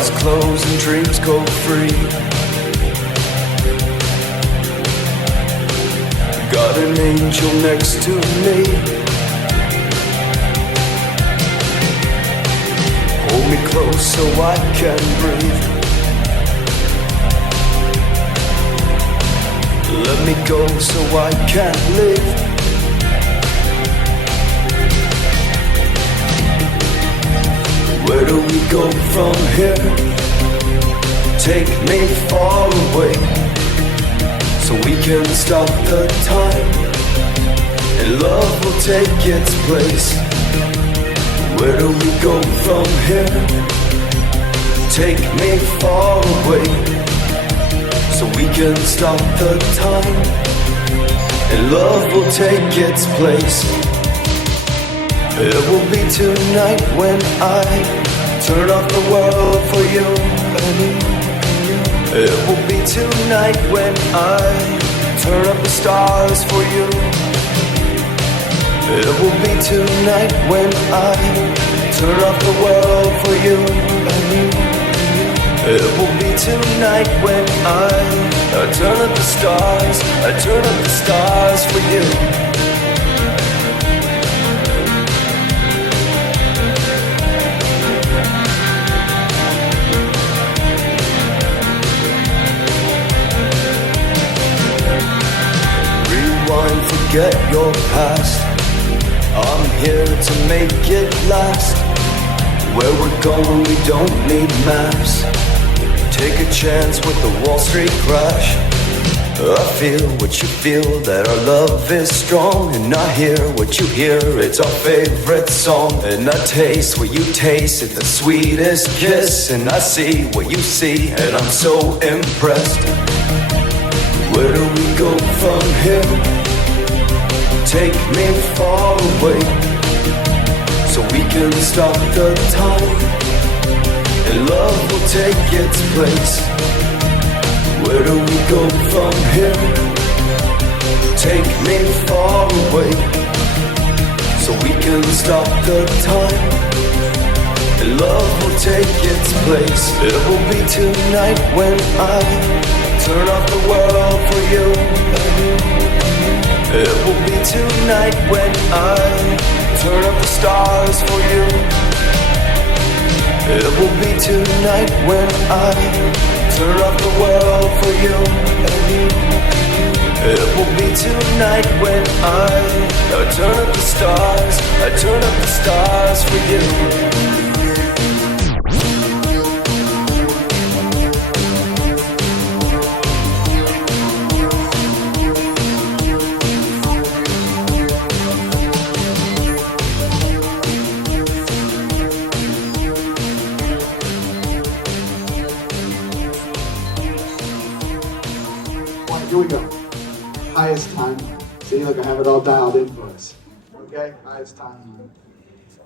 Eyes closed and dreams go free. Got an angel next to me. Hold me close so I can breathe. Let me go so I can live. Where do we go from here? Take me far away, so we can stop the time, and love will take its place. Where do we go from here? Take me far away, so we can stop the time, and love will take its place. It will be tonight when I turn off the world for you. It will be tonight when I turn up the stars for you. It will be tonight when I turn off the world for you. It will be tonight when I turn up the stars. I turn up the stars for you. Forget your past. I'm here to make it last. Where we're going, we don't need maps. Take a chance with the Wall Street crash. I feel what you feel, that our love is strong. And I hear what you hear, it's our favorite song. And I taste what you taste, it's the sweetest kiss. And I see what you see, and I'm so impressed. Where do we go from here? Take me far away, so we can stop the time, and love will take its place. Where do we go from here? Take me far away, so we can stop the time, and love will take its place. It will be tonight when I turn off the world for you. It will be tonight when I turn up the stars for you. It will be tonight when I turn up the world for you. It will be tonight when I turn up the stars. I turn up the stars for you. Here we go. Highest time. See, look, I have it all dialed in for us. Okay, highest time.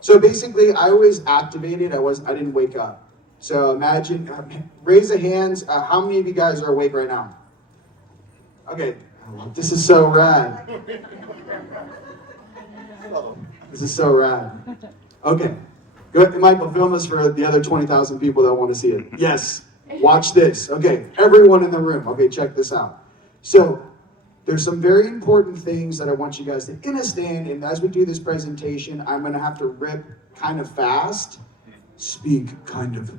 So basically, I was activated. I didn't wake up. So imagine, raise the hands. How many of you guys are awake right now? Okay, this is so rad. This is so rad. Okay, good. Michael, film this for the other 20,000 people that want to see it. Yes, watch this. Okay, everyone in the room. Okay, check this out. So, there's some very important things that I want you guys to understand, and as we do this presentation, I'm going to have to rip kind of fast, speak kind of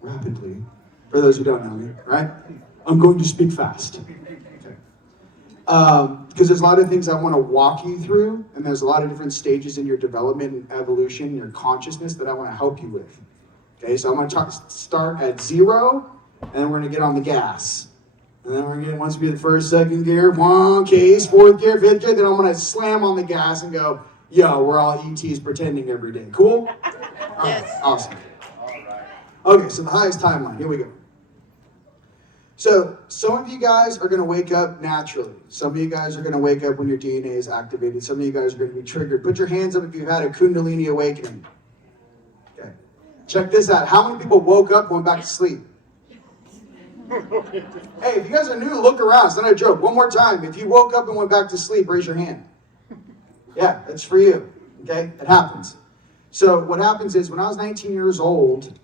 rapidly, for those who don't know me, right? I'm going to speak fast. Okay. Because there's a lot of things I want to walk you through, and there's a lot of different stages in your development and evolution, your consciousness that I want to help you with. Okay, so I'm going to start at 0, and then we're going to get on the gas. And then we're going to, once we get the first, second gear, 1 case, 4th gear, 5th gear, then I'm going to slam on the gas and go, yo, we're all ETs pretending every day. Cool? Yes. Right, awesome. All right. Okay, so the highest timeline. Here we go. So some of you guys are going to wake up naturally. Some of you guys are going to wake up when your DNA is activated. Some of you guys are going to be triggered. Put your hands up if you've had a Kundalini awakening. Okay. Check this out. How many people woke up and went back to sleep? Hey, if you guys are new, look around. It's not a joke. One more time. If you woke up and went back to sleep, raise your hand. Yeah, that's for you. Okay? It happens. So what happens is when I was 19 years old,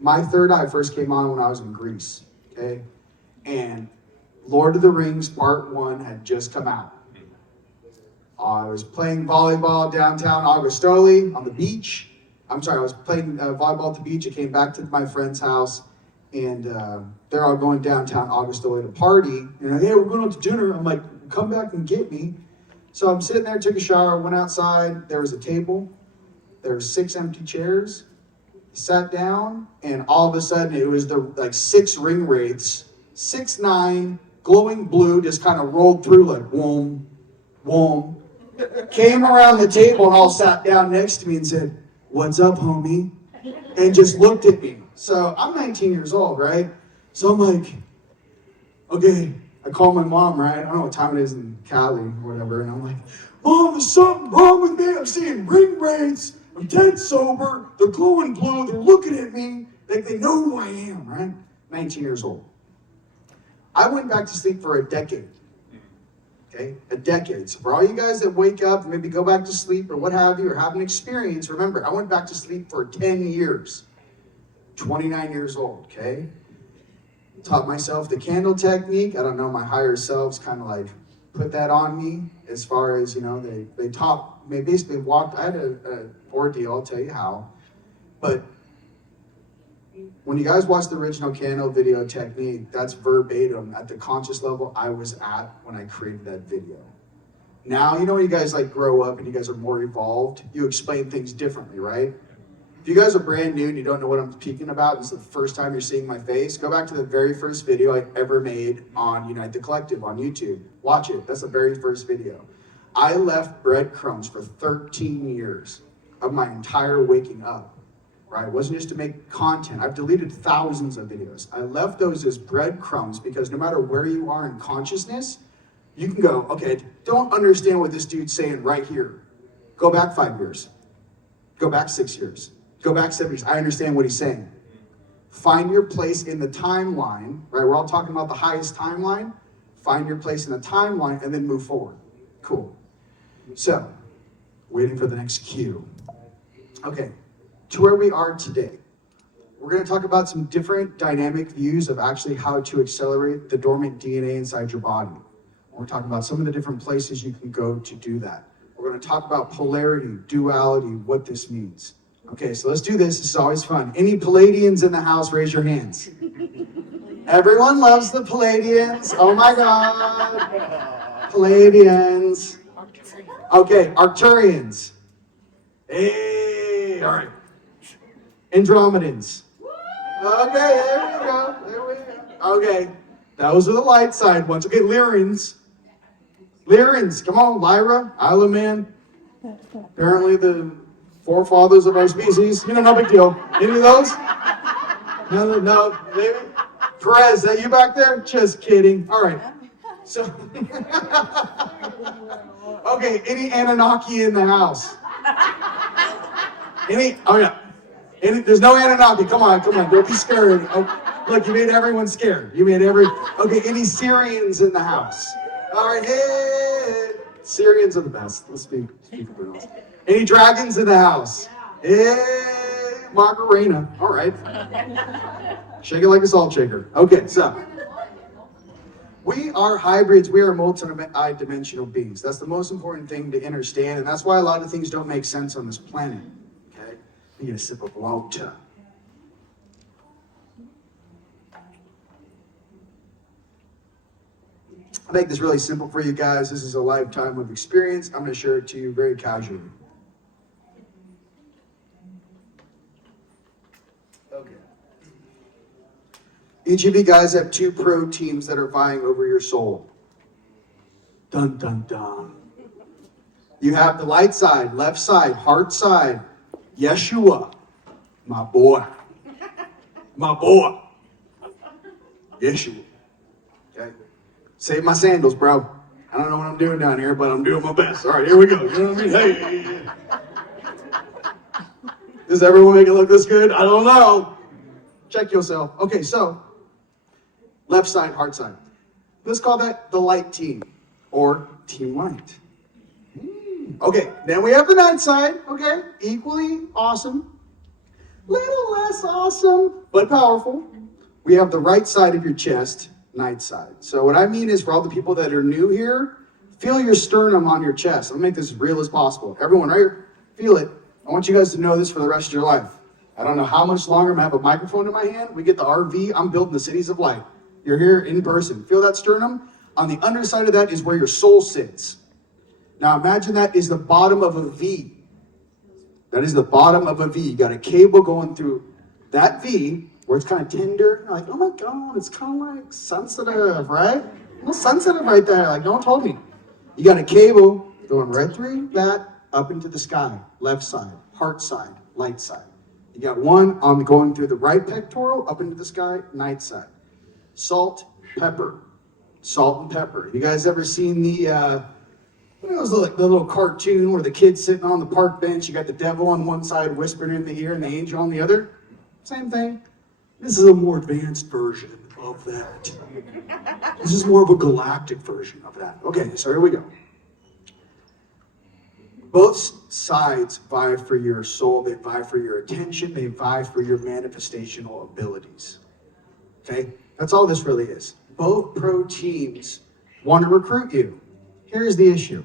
my third eye first came on when I was in Greece, okay? And Lord of the Rings Part 1 had just come out. I was playing volleyball downtown Augustoli on the beach. I was playing volleyball at the beach. I came back to my friend's house, and they're all going downtown Augustoli to party. And they're like, hey, we're going out to dinner. I'm like, come back and get me. So I'm sitting there, took a shower, went outside. There was a table. There were 6 empty chairs. Sat down, and all of a sudden it was the 6 ring wraiths, 6'9", glowing blue, just kind of rolled through like whoom, whoom. Came around the table and all sat down next to me and said, "What's up, homie?" And just looked at me. So I'm 19 years old, right? So I'm like, okay. I call my mom, right? I don't know what time it is in Cali or whatever, and I'm like, Mom, there's something wrong with me. I'm seeing ring wraiths. I'm dead sober. They're glowing blue. They're looking at me. They know who I am, right? 19 years old. I went back to sleep for a decade. Okay? A decade. So for all you guys that wake up, maybe go back to sleep or what have you, or have an experience, remember, I went back to sleep for 10 years. 29 years old, okay? Taught myself the candle technique. I don't know, my higher selves kind of like put that on me as far as, they basically walked, I had an ordeal, I'll tell you how. But when you guys watch the original candle video technique, that's verbatim at the conscious level I was at when I created that video. Now, when you guys grow up and you guys are more evolved, you explain things differently, right? If you guys are brand new and you don't know what I'm speaking about, this is the first time you're seeing my face, go back to the very first video I ever made on Unite the Collective on YouTube. Watch it. That's the very first video. I left breadcrumbs for 13 years of my entire waking up, right? It wasn't just to make content. I've deleted thousands of videos. I left those as breadcrumbs because no matter where you are in consciousness, you can go, okay, don't understand what this dude's saying right here. Go back 5 years. Go back 6 years. Go back 7 years. I understand what he's saying. Find your place in the timeline, right? We're all talking about the highest timeline. Find your place in the timeline and then move forward. Cool. So, waiting for the next cue. Okay, to where we are today. We're going to talk about some different dynamic views of actually how to accelerate the dormant DNA inside your body. We're talking about some of the different places you can go to do that. We're going to talk about polarity, duality, what this means. Okay, so let's do this. This is always fun. Any Palladians in the house, raise your hands. Everyone loves the Palladians. Oh my God. Palladians. Okay, Arcturians. Hey, all right. Andromedans. Okay, there we go. There we go. Okay, those are the light side ones. Okay, Lyrans. Lyrans, come on, Lyra, Isla Man. Apparently the forefathers of our species. No big deal. Any of those? No, maybe? Perez, is that you back there? Just kidding. All right. So, okay, any Anunnaki in the house? Oh yeah. There's no Anunnaki. Come on. Don't be scared. Oh, look, you made everyone scared. Okay, any Syrians in the house? All right, hey. Syrians are the best. Let's speak for else. Any dragons in the house? Hey, Macarena. All right. Shake it like a salt shaker. Okay, so. We are hybrids. We are multi-dimensional beings. That's the most important thing to understand, and that's why a lot of things don't make sense on this planet. Okay? You get a sip of water. I'll make this really simple for you guys. This is a lifetime of experience. I'm going to share it to you very casually. Okay. Each of you guys have 2 pro teams that are vying over your soul. Dun, dun, dun. You have the light side, left side, heart side. Yeshua, my boy. My boy. Yeshua. Okay? Save my sandals, bro. I don't know what I'm doing down here, but I'm doing my best. All right, here we go. You know what I mean? Hey. Does everyone make it look this good? I don't know. Check yourself. Okay, so left side, heart side. Let's call that the light team or team light. Okay, then we have the night side. Okay, equally awesome. Little less awesome, but powerful. We have the right side of your chest, night side. So what I mean is, for all the people that are new here, feel your sternum on your chest. I'll make this as real as possible. Everyone right here, feel it. I want you guys to know this for the rest of your life. I don't know how much longer I'm gonna have a microphone in my hand. We get the RV, I'm building the cities of light. You're here in person. Feel that sternum? On the underside of that is where your soul sits. Now imagine that is the bottom of a V. That is the bottom of a V. You got a cable going through that V, where it's kind of tender. You're like, oh my God, it's kind of like sensitive, right? A little sensitive right there. Like, no one told me. You got a cable going right through that, up into the sky, left side, heart side, light side. You got one on going through the right pectoral, up into the sky, night side. Salt, pepper. Salt and pepper. You guys ever seen the little cartoon where the kid's sitting on the park bench, you got the devil on one side whispering in the ear and the angel on the other? Same thing. This is a more advanced version of that. This is more of a galactic version of that. Okay, so here we go. Both sides vie for your soul, they vie for your attention, they vie for your manifestational abilities. Okay? That's all this really is. Both pro teams want to recruit you. Here's the issue.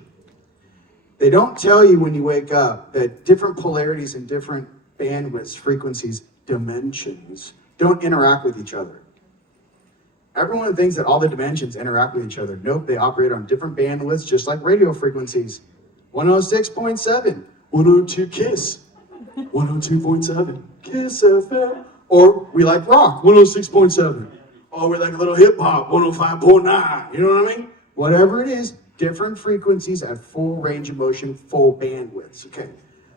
They don't tell you when you wake up that different polarities and different bandwidths, frequencies, dimensions don't interact with each other. Everyone thinks that all the dimensions interact with each other. Nope, they operate on different bandwidths, just like radio frequencies. 106.7, 102 KISS, 102.7, KISS FM. Or we like rock, 106.7. Or we like a little hip hop, 105.9. You know what I mean? Whatever it is, different frequencies at full range of motion, full bandwidths. Okay.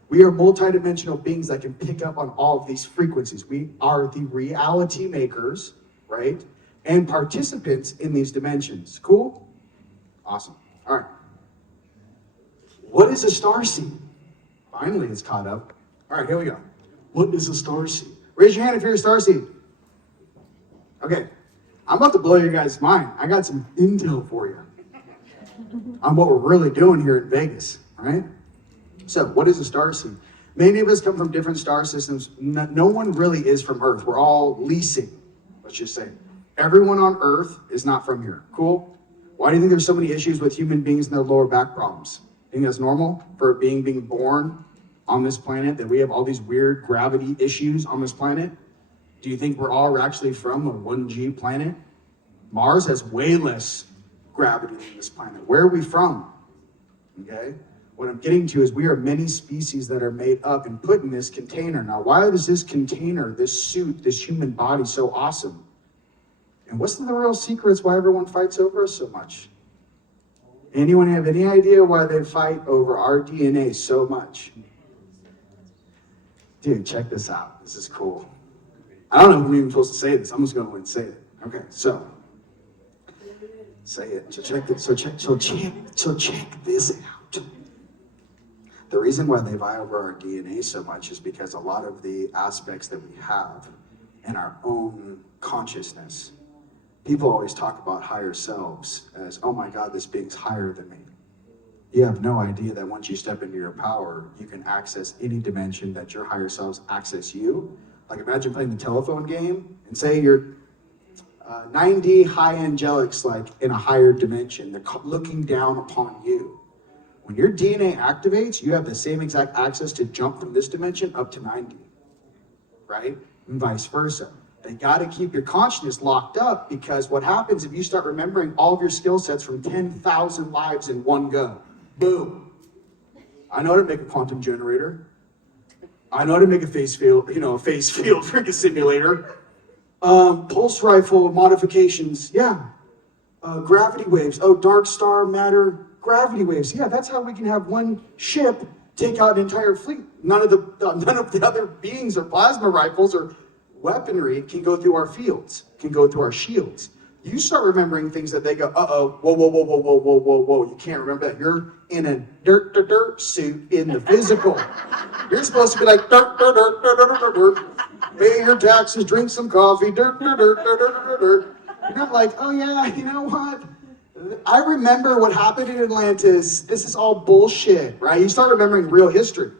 We are multidimensional beings that can pick up on all of these frequencies. We are the reality makers, right? And participants in these dimensions. Cool? Awesome. All right. What is a starseed? Finally, it's caught up. All right, here we go. What is a starseed? Raise your hand if you're a starseed. Okay. I'm about to blow your guys' mind. I got some intel for you on what we're really doing here in Vegas, all right? So, what is a starseed? Many of us come from different star systems. No one really is from Earth. We're all leasing, let's just say. Everyone on Earth is not from here. Cool? Why do you think there's so many issues with human beings and their lower back problems? Think that's normal for being born on this planet, that we have all these weird gravity issues on this planet? Do you think we're all actually from a 1G planet? Mars has way less gravity than this planet. Where are we from? Okay? What I'm getting to is we are many species that are made up and put in this container. Now, why is this container, this suit, this human body so awesome? And what's the real secrets why everyone fights over us so much? Anyone have any idea why they fight over our DNA so much? Dude, check this out. This is cool. I don't know if I'm even supposed to say this. I'm just going to go and say it. Okay, so say it. So check this. So check this out. The reason why they vie over our DNA so much is because a lot of the aspects that we have in our own consciousness, people always talk about higher selves as, oh my God, this being's higher than me. You have no idea that once you step into your power, you can access any dimension that your higher selves access you. Like imagine playing the telephone game and say you're 90 high angelics like in a higher dimension. They're looking down upon you. When your DNA activates, you have the same exact access to jump from this dimension up to 90, right? And vice versa. They got to keep your consciousness locked up because what happens if you start remembering all of your skill sets from 10,000 lives in one go? Boom. I know how to make a quantum generator. I know how to make a face field freaking simulator. Pulse rifle modifications, yeah. Gravity waves, dark star matter, gravity waves. Yeah, that's how we can have one ship take out an entire fleet. None of the other beings or plasma rifles or weaponry can go through our fields, can go through our shields. You start remembering things that they go, whoa, you can't remember that. You're in a dirt suit in the physical. You're supposed to be like, dirt, pay your taxes, drink some coffee, dirt. You're not like, oh yeah, you know what? I remember what happened in Atlantis. This is all bullshit, right? You start remembering real history,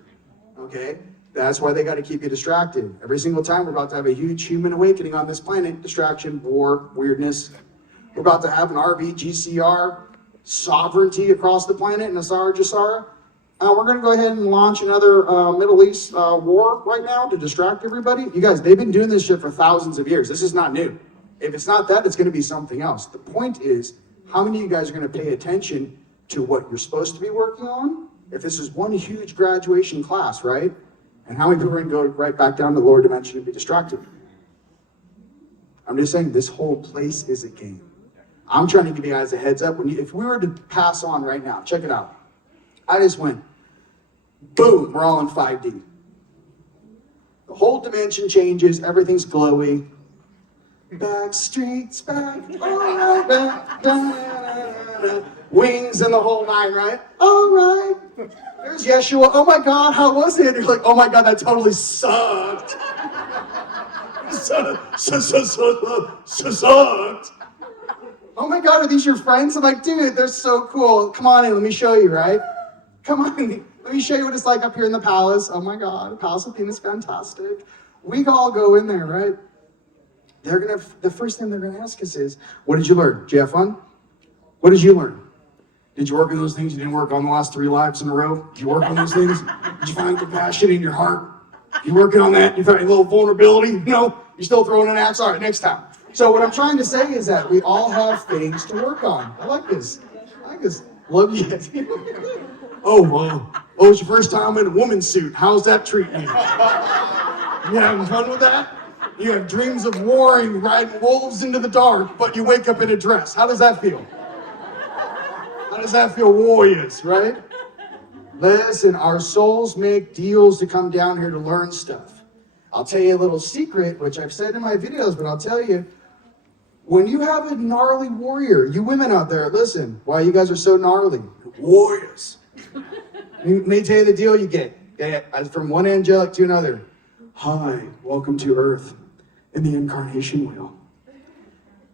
okay? That's why they got to keep you distracted. Every single time we're about to have a huge human awakening on this planet, distraction, war, weirdness. We're about to have an RV, GCR, sovereignty across the planet, Nasara Jasara. We're going to go ahead and launch another Middle East war right now to distract everybody. You guys, they've been doing this shit for thousands of years. This is not new. If it's not that, it's going to be something else. The point is, how many of you guys are going to pay attention to what you're supposed to be working on? If this is one huge graduation class, right? And how many people are going to go right back down to the lower dimension and be distracted? I'm just saying, this whole place is a game. I'm trying to give you guys a heads up. If we were to pass on right now, check it out. I just went, boom, we're all in 5D. The whole dimension changes, everything's glowy. Back streets, back, all right, back, da, da, da, da. Wings and the whole nine, right? All right. There's Yeshua. Oh my God, how was it? You're like, oh my God, that totally sucked. Sucked. Oh my God, are these your friends? I'm like, dude, they're so cool. Come on in, let me show you, right? Come on, let me show you what it's like up here in the palace. Oh my God, the Palace of Athena is fantastic. We all go in there, right? The first thing they're gonna ask us is, what did you learn? Did you have fun? What did you learn? Did you work on those things you didn't work on the last 3 lives in a row? Did you work on those things? Did you find compassion in your heart? You working on that? You found a little vulnerability? No? You're still throwing an axe? All right, next time. So what I'm trying to say is that we all have things to work on. I like this. Love you. Oh, it's your first time in a woman's suit. How's that treating you? You having fun with that? You have dreams of warring, riding wolves into the dark, but you wake up in a dress. How does that feel? How does that feel, warriors, right? Listen, our souls make deals to come down here to learn stuff. I'll tell you a little secret, which I've said in my videos, but I'll tell you, when you have a gnarly warrior, you women out there, listen, why you guys are so gnarly? Warriors. Let me tell you the deal you get. From one angelic to another. Hi, welcome to Earth in the incarnation wheel.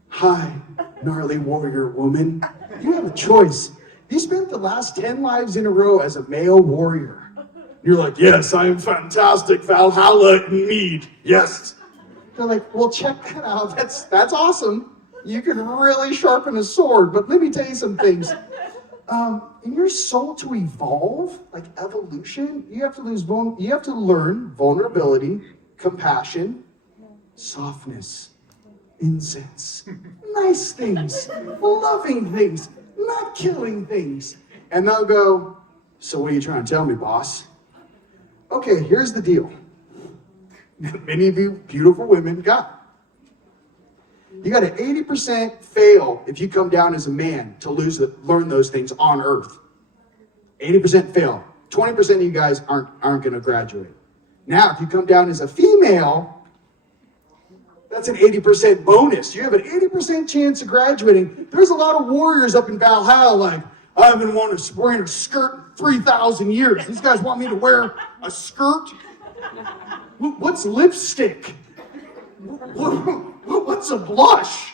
Hi, gnarly warrior woman. You have a choice. You spent the last 10 lives in a row as a male warrior. You're like, yes, I am fantastic, Valhalla and Mead. Yes. They're like, well, check that out. That's awesome. You can really sharpen a sword, but let me tell you some things. In your soul to evolve, like evolution, you have to learn vulnerability, compassion, softness, incense, nice things, loving things, not killing things. And they'll go, so what are you trying to tell me, boss? Okay, here's the deal. Many of you beautiful women got. You got an 80% fail if you come down as a man to learn those things on Earth. 80% fail. 20% of you guys aren't going to graduate. Now, if you come down as a female, that's an 80% bonus. You have an 80% chance of graduating. There's a lot of warriors up in Valhalla like, I haven't wearing a skirt in 3,000 years. These guys want me to wear a skirt? What's lipstick? What's a blush?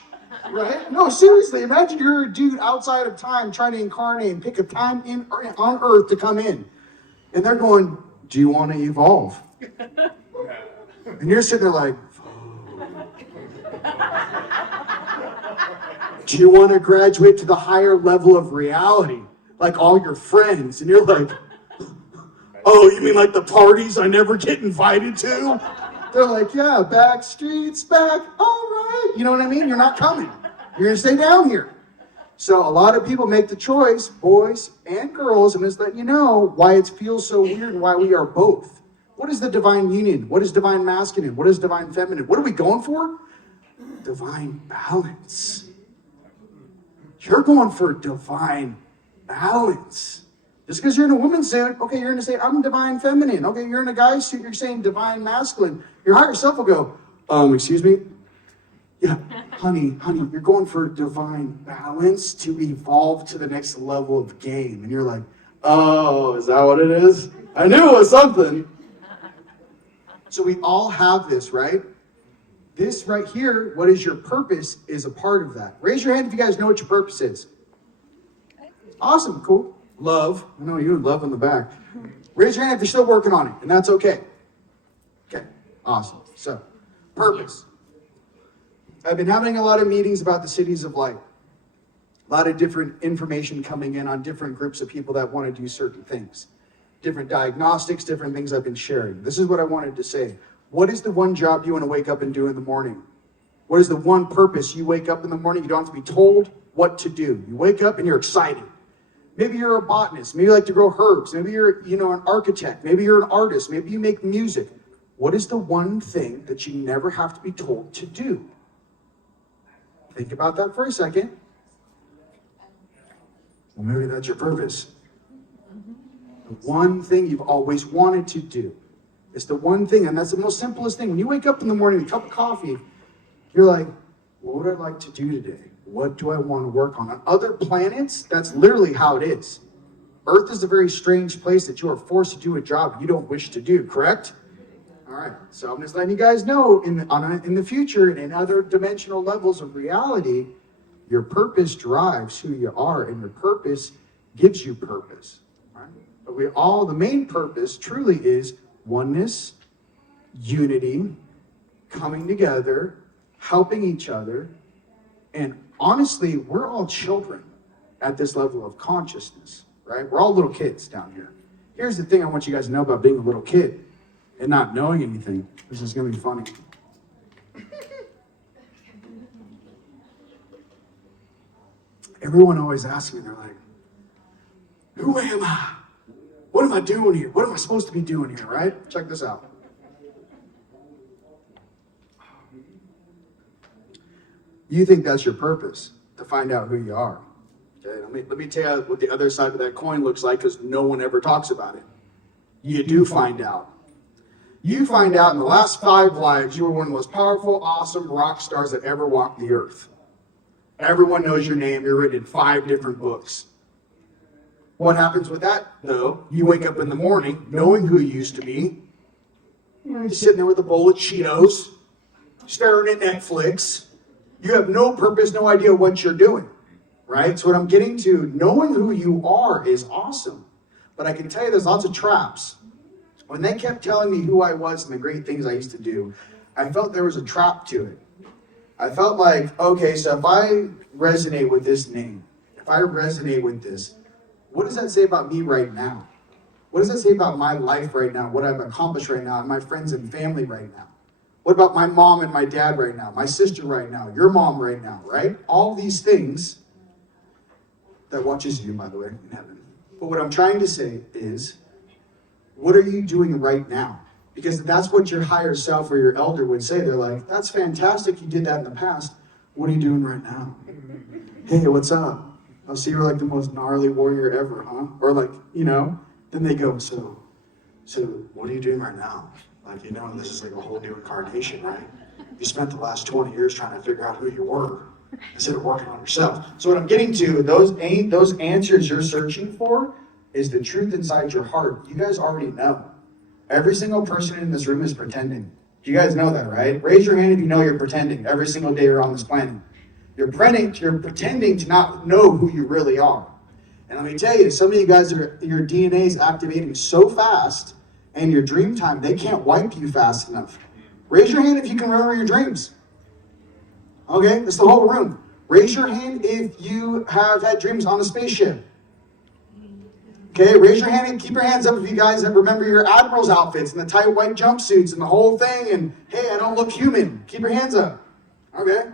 Right? No, seriously, imagine you're a dude outside of time trying to incarnate and pick a time on Earth to come in. And they're going, do you want to evolve? And you're sitting there like, do you want to graduate to the higher level of reality? Like all your friends. And you're like, oh, you mean like the parties I never get invited to? They're like, yeah, back streets, back, all right. You know what I mean? You're not coming. You're going to stay down here. So a lot of people make the choice, boys and girls, and just let you know why it feels so weird and why we are both. What is the divine union? What is divine masculine? What is divine feminine? What are we going for? Divine balance. You're going for divine balance. Just because you're in a woman's suit, okay, you're going to say, I'm divine feminine. Okay, you're in a guy's suit, you're saying divine masculine. Your higher self will go, excuse me? Yeah, honey, you're going for divine balance to evolve to the next level of game. And you're like, oh, is that what it is? I knew it was something. So we all have this, right? This right here, what is your purpose, is a part of that. Raise your hand if you guys know what your purpose is. Awesome, cool. Love. I know you love in the back. Raise your hand if you're still working on it, and that's okay. Awesome. So, purpose. I've been having a lot of meetings about the cities of light. A lot of different information coming in on different groups of people that want to do certain things. Different diagnostics, different things I've been sharing. This is what I wanted to say. What is the one job you want to wake up and do in the morning? What is the one purpose you wake up in the morning? You don't have to be told what to do. You wake up and you're excited. Maybe you're a botanist. Maybe you like to grow herbs. Maybe you're, an architect. Maybe you're an artist. Maybe you make music. What is the one thing that you never have to be told to do? Think about that for a second. Well, maybe that's your purpose. The one thing you've always wanted to do. It's the one thing, and that's the most simplest thing. When you wake up in the morning, a cup of coffee, you're like, what would I like to do today? What do I want to work on? On other planets, that's literally how it is. Earth is a very strange place that you are forced to do a job you don't wish to do, correct? All right, so I'm just letting you guys know in the future and in other dimensional levels of reality, your purpose drives who you are, and your purpose gives you purpose. Right? But the main purpose truly is oneness, unity, coming together, helping each other, and honestly, we're all children at this level of consciousness, right? We're all little kids down here. Here's the thing I want you guys to know about being a little kid and not knowing anything. This is going to be funny. Everyone always asks me, they're like, who am I? What am I doing here? What am I supposed to be doing here, right? Check this out. You think that's your purpose, to find out who you are. Okay, let me tell you what the other side of that coin looks like, because no one ever talks about it. You do find out. You find out in the last 5 lives, you were one of the most powerful, awesome rock stars that ever walked the earth. Everyone knows your name. You're written in 5 different books. What happens with that, though? You wake up in the morning knowing who you used to be. You're sitting there with a bowl of Cheetos, staring at Netflix. You have no purpose, no idea what you're doing, right? So what I'm getting to, knowing who you are is awesome. But I can tell you there's lots of traps. When they kept telling me who I was and the great things I used to do, I felt there was a trap to it. I felt like, okay, so if I resonate with this name, if I resonate with this, what does that say about me right now? What does that say about my life right now, what I've accomplished right now, and my friends and family right now? What about my mom and my dad right now, my sister right now, your mom right now, right? All these things that watches you, by the way, in heaven. But what I'm trying to say is, what are you doing right now? Because that's what your higher self or your elder would say. They're like, that's fantastic, you did that in the past. What are you doing right now? Hey, what's up? Oh, so you're like the most gnarly warrior ever, huh? Or like, then they go, so what are you doing right now? Like, this is like a whole new incarnation, right? You spent the last 20 years trying to figure out who you were instead of working on yourself. So what I'm getting to, those answers you're searching for is the truth inside your heart. You guys already know. Every single person in this room is pretending. You guys know that, right? Raise your hand if you know you're pretending every single day you're on this planet. You're pretending to not know who you really are. And let me tell you, some of you guys, your DNA is activating so fast, and your dream time, they can't wipe you fast enough. Raise your hand if you can remember your dreams. Okay, that's the whole room. Raise your hand if you have had dreams on a spaceship. Okay, raise your hand and keep your hands up if you guys remember your admiral's outfits and the tight white jumpsuits and the whole thing, and hey, I don't look human. Keep your hands up. Okay.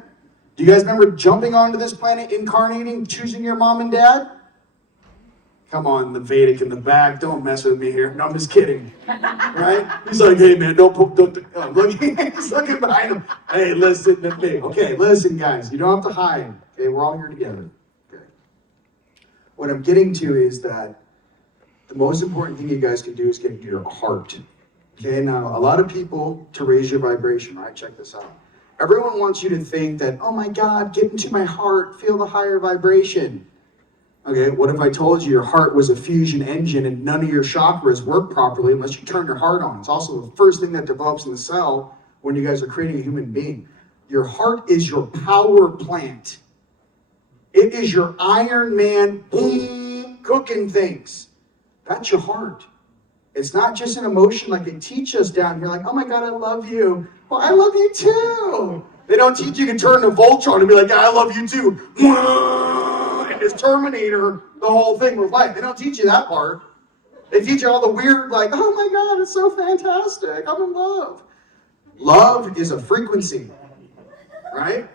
Do you guys remember jumping onto this planet, incarnating, choosing your mom and dad? Come on, the Vedic in the back. Don't mess with me here. No, I'm just kidding. Right? He's like, hey, man, don't look. He's looking behind him. Hey, listen to me. Okay, listen, guys. You don't have to hide. Okay, we're all here together. Okay. What I'm getting to is that the most important thing you guys can do is get into your heart. Okay, now, a lot of people, to raise your vibration, right? Check this out. Everyone wants you to think that, oh my God, get into my heart, feel the higher vibration. Okay, what if I told you your heart was a fusion engine and none of your chakras work properly unless you turn your heart on? It's also the first thing that develops in the cell when you guys are creating a human being. Your heart is your power plant. It is your Iron Man, boom, cooking things. That's your heart. It's not just an emotion like they teach us down here, like, oh my God, I love you. Well, I love you too. They don't teach you to turn to Voltron and be like, yeah, I love you too. And it's Terminator, the whole thing with life. They don't teach you that part. They teach you all the weird, like, oh my God, it's so fantastic. I'm in love. Love is a frequency, right?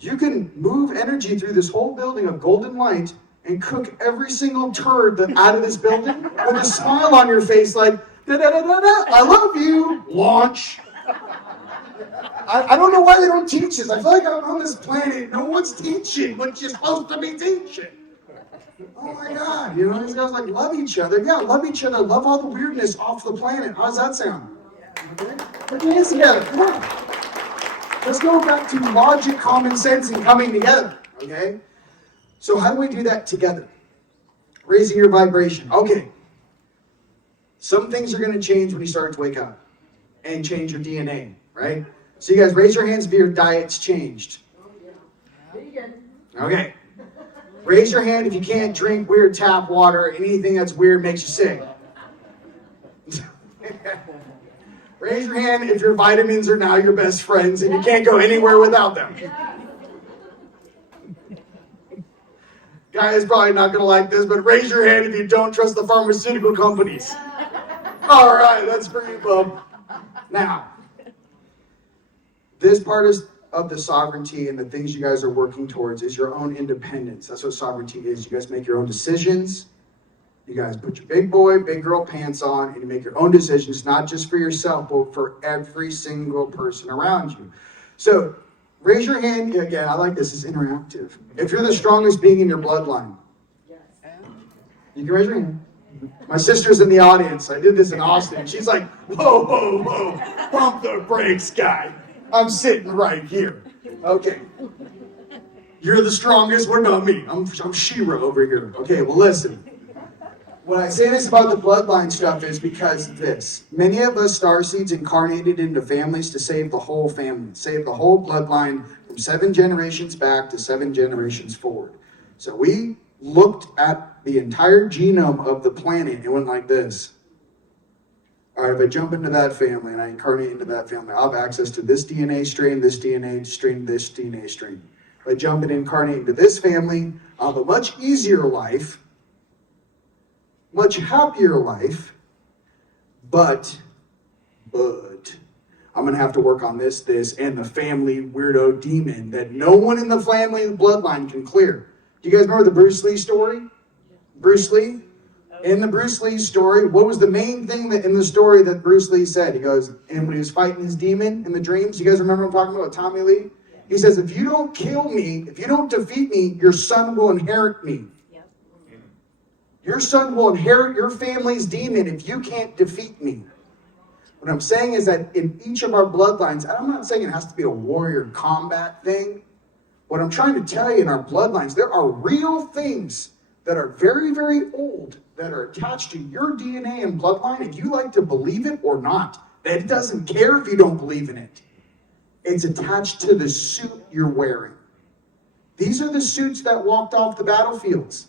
You can move energy through this whole building of golden light and cook every single turd that out of this building with a smile on your face like, da-da-da-da-da, I love you, launch. I don't know why they don't teach this. I feel like I'm on this planet, no one's teaching what you're supposed to be teaching. Oh my God, you know, these guys like love each other. Yeah, love each other, love all the weirdness off the planet. How's that sound? Okay? Put your hands together, come on. Let's go back to logic, common sense, and coming together, okay? So how do we do that together? Raising your vibration. Okay. Some things are going to change when you start to wake up and change your DNA, right? So you guys raise your hands if your diet's changed. Okay. Raise your hand if you can't drink weird tap water. Anything that's weird makes you sick. Raise your hand if your vitamins are now your best friends and you can't go anywhere without them. Guys probably not going to like this, but raise your hand if you don't trust the pharmaceutical companies. All right, that's for you, bub. Now, this part of the sovereignty and the things you guys are working towards is your own independence. That's what sovereignty is. You guys make your own decisions. You guys put your big boy, big girl pants on, and you make your own decisions, not just for yourself, but for every single person around you. So, raise your hand. Again, I like this. It's interactive. If you're the strongest being in your bloodline, you can raise your hand. My sister's in the audience. I did this in Austin. She's like, whoa, whoa, whoa. Pump the brakes, guy. I'm sitting right here. Okay. You're the strongest. What about me? I'm She-Ra over here. Okay, well, listen. When I say this about the bloodline stuff is because of this. Many of us Starseeds incarnated into families to save the whole family, save the whole bloodline from 7 generations back to 7 generations forward. So we looked at the entire genome of the planet and went like this. All right, if I jump into that family and I incarnate into that family, I'll have access to this DNA strain, this DNA strain, this DNA strain. If I jump and incarnate into this family, I'll have a much easier life, much happier life, but I'm going to have to work on this, and the family weirdo demon that no one in the family bloodline can clear. Do you guys remember the Bruce Lee story? Bruce Lee? In the Bruce Lee story, what was the main thing that in the story that Bruce Lee said? He goes, and when he was fighting his demon in the dreams, you guys remember what I'm talking about, Tommy Lee? He says, if you don't kill me, if you don't defeat me, your son will inherit me. Your son will inherit your family's demon if you can't defeat me. What I'm saying is that in each of our bloodlines, and I'm not saying it has to be a warrior combat thing. What I'm trying to tell you in our bloodlines, there are real things that are very, very old that are attached to your DNA and bloodline, and you like to believe it or not. That doesn't care if you don't believe in it. It's attached to the suit you're wearing. These are the suits that walked off the battlefields.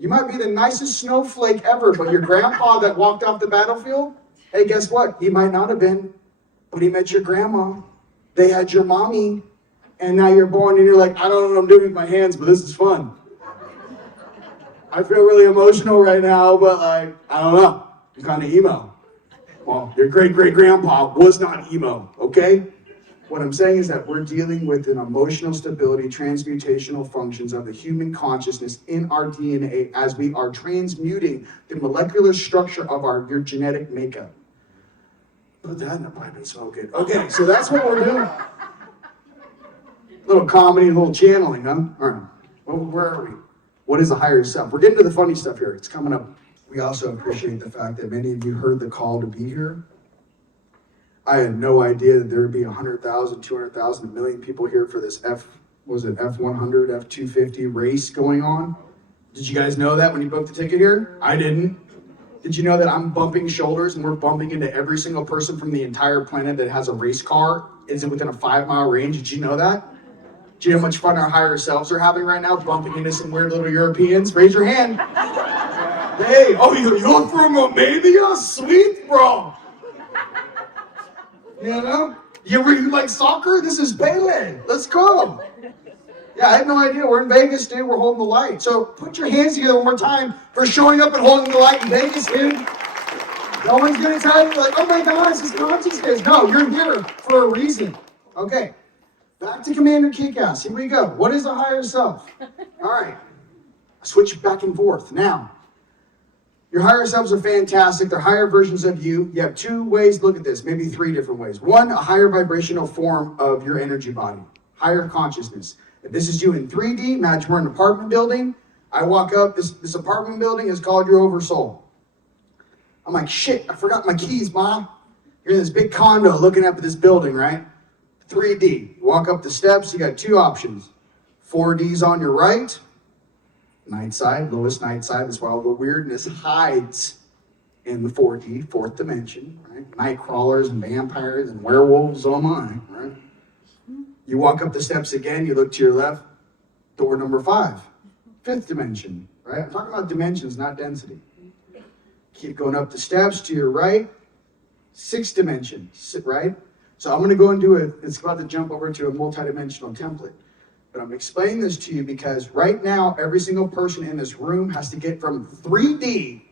You might be the nicest snowflake ever, but your grandpa that walked off the battlefield, hey, guess what? He might not have been, but he met your grandma. They had your mommy, and now you're born and you're like, I don't know what I'm doing with my hands, but this is fun. I feel really emotional right now, but like, I don't know. I'm kind of emo. Well, your great-great-grandpa was not emo, okay? What I'm saying is that we're dealing with an emotional stability, transmutational functions of the human consciousness in our DNA as we are transmuting the molecular structure of your genetic makeup. Put that in the pipe and smoke it. Okay, so that's what we're doing. Little comedy, a little channeling, huh? All right, well, where are we? What is the higher self? We're getting to the funny stuff here. It's coming up. We also appreciate the fact that many of you heard the call to be here. I had no idea that there would be 100,000, 200,000, 1 million people here for this F100, F250 race going on. Did you guys know that when you booked the ticket here? I didn't. Did you know that I'm bumping shoulders and we're bumping into every single person from the entire planet that has a race car? Is it within a 5-mile range? Did you know that? Do you know how much fun our higher selves are having right now, bumping into some weird little Europeans? Raise your hand. Hey, oh, you're from Romania? Sweet, bro. You know? You like soccer? This is Pele. Let's go. Yeah, I had no idea. We're in Vegas, dude. We're holding the light. So put your hands together one more time for showing up and holding the light in Vegas, dude. No one's going to tell you, like, oh my gosh, it's consciousness. No, you're here for a reason. Okay. Back to Commander Kickass. Here we go. What is a higher self? All right. Switch back and forth. Now, your higher selves are fantastic. They're higher versions of you. You have two ways to look at this, maybe three different ways. One, a higher vibrational form of your energy body, higher consciousness. If this is you in 3D, imagine we're in an apartment building. I walk up, this apartment building is called your oversoul. I'm like, shit, I forgot my keys, Ma. You're in this big condo looking up at this building, right? 3D. You walk up the steps, you got two options. 4D's on your right. Night side, lowest night side. That's why all the weirdness hides in the 4D, fourth dimension, right? Night crawlers and vampires and werewolves, oh my, right? You walk up the steps again, you look to your left, door number 5, fifth dimension, right? I'm talking about dimensions, not density. Keep going up the steps to your right, sixth dimension, right? So I'm going to go into it's about to jump over to a multidimensional template. But I'm explaining this to you because right now, every single person in this room has to get from 3D,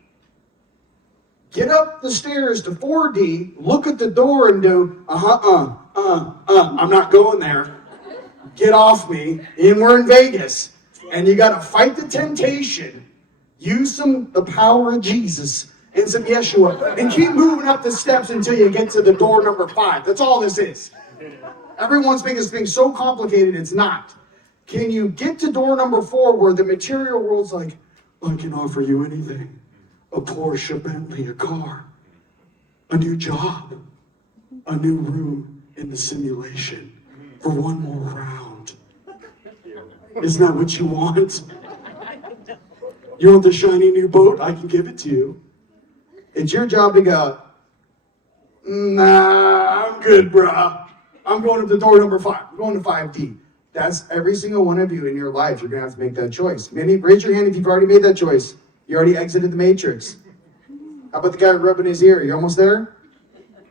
get up the stairs to 4D, look at the door and do, I'm not going there. Get off me. And we're in Vegas. And you got to fight the temptation, use the power of Jesus and some Yeshua, and keep moving up the steps until you get to the door number 5. That's all this is. Everyone's making this thing so complicated, it's not. Can you get to door number 4 where the material world's like, I can offer you anything. A Porsche, Bentley, a car, a new job, a new room in the simulation for one more round. Isn't that what you want? You want the shiny new boat? I can give it to you. It's your job to go, nah, I'm good, bruh. I'm going to the door number 5. I'm going to 5D. That's every single one of you in your life. You're going to have to make that choice. Raise your hand if you've already made that choice. You already exited the matrix. How about the guy rubbing his ear? You almost there?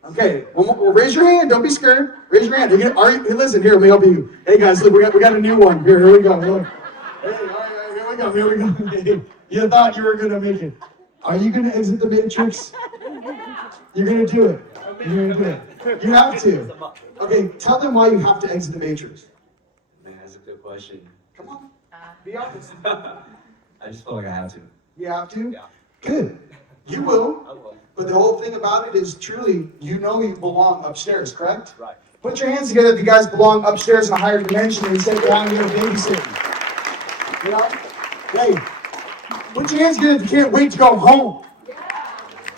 Okay. Well, raise your hand. Don't be scared. Raise your hand. Hey, listen, here, let me help you. Hey, guys, look, we got a new one. Here we go. Look. Hey, all right, here we go. Hey, you thought you were going to make it. Are you going to exit the matrix? You're going to do it. You're going to do it. You have to. Okay, tell them why you have to exit the matrix. Man, that's a good question. Come on. Be honest. I just feel like I have to. You have to? Yeah. Good. You will. I will. But the whole thing about it is truly, you know you belong upstairs, correct? Right. Put your hands together if you guys belong upstairs in a higher dimension and sit down here babysitting. You know? Hey, put your hands together if you can't wait to go home.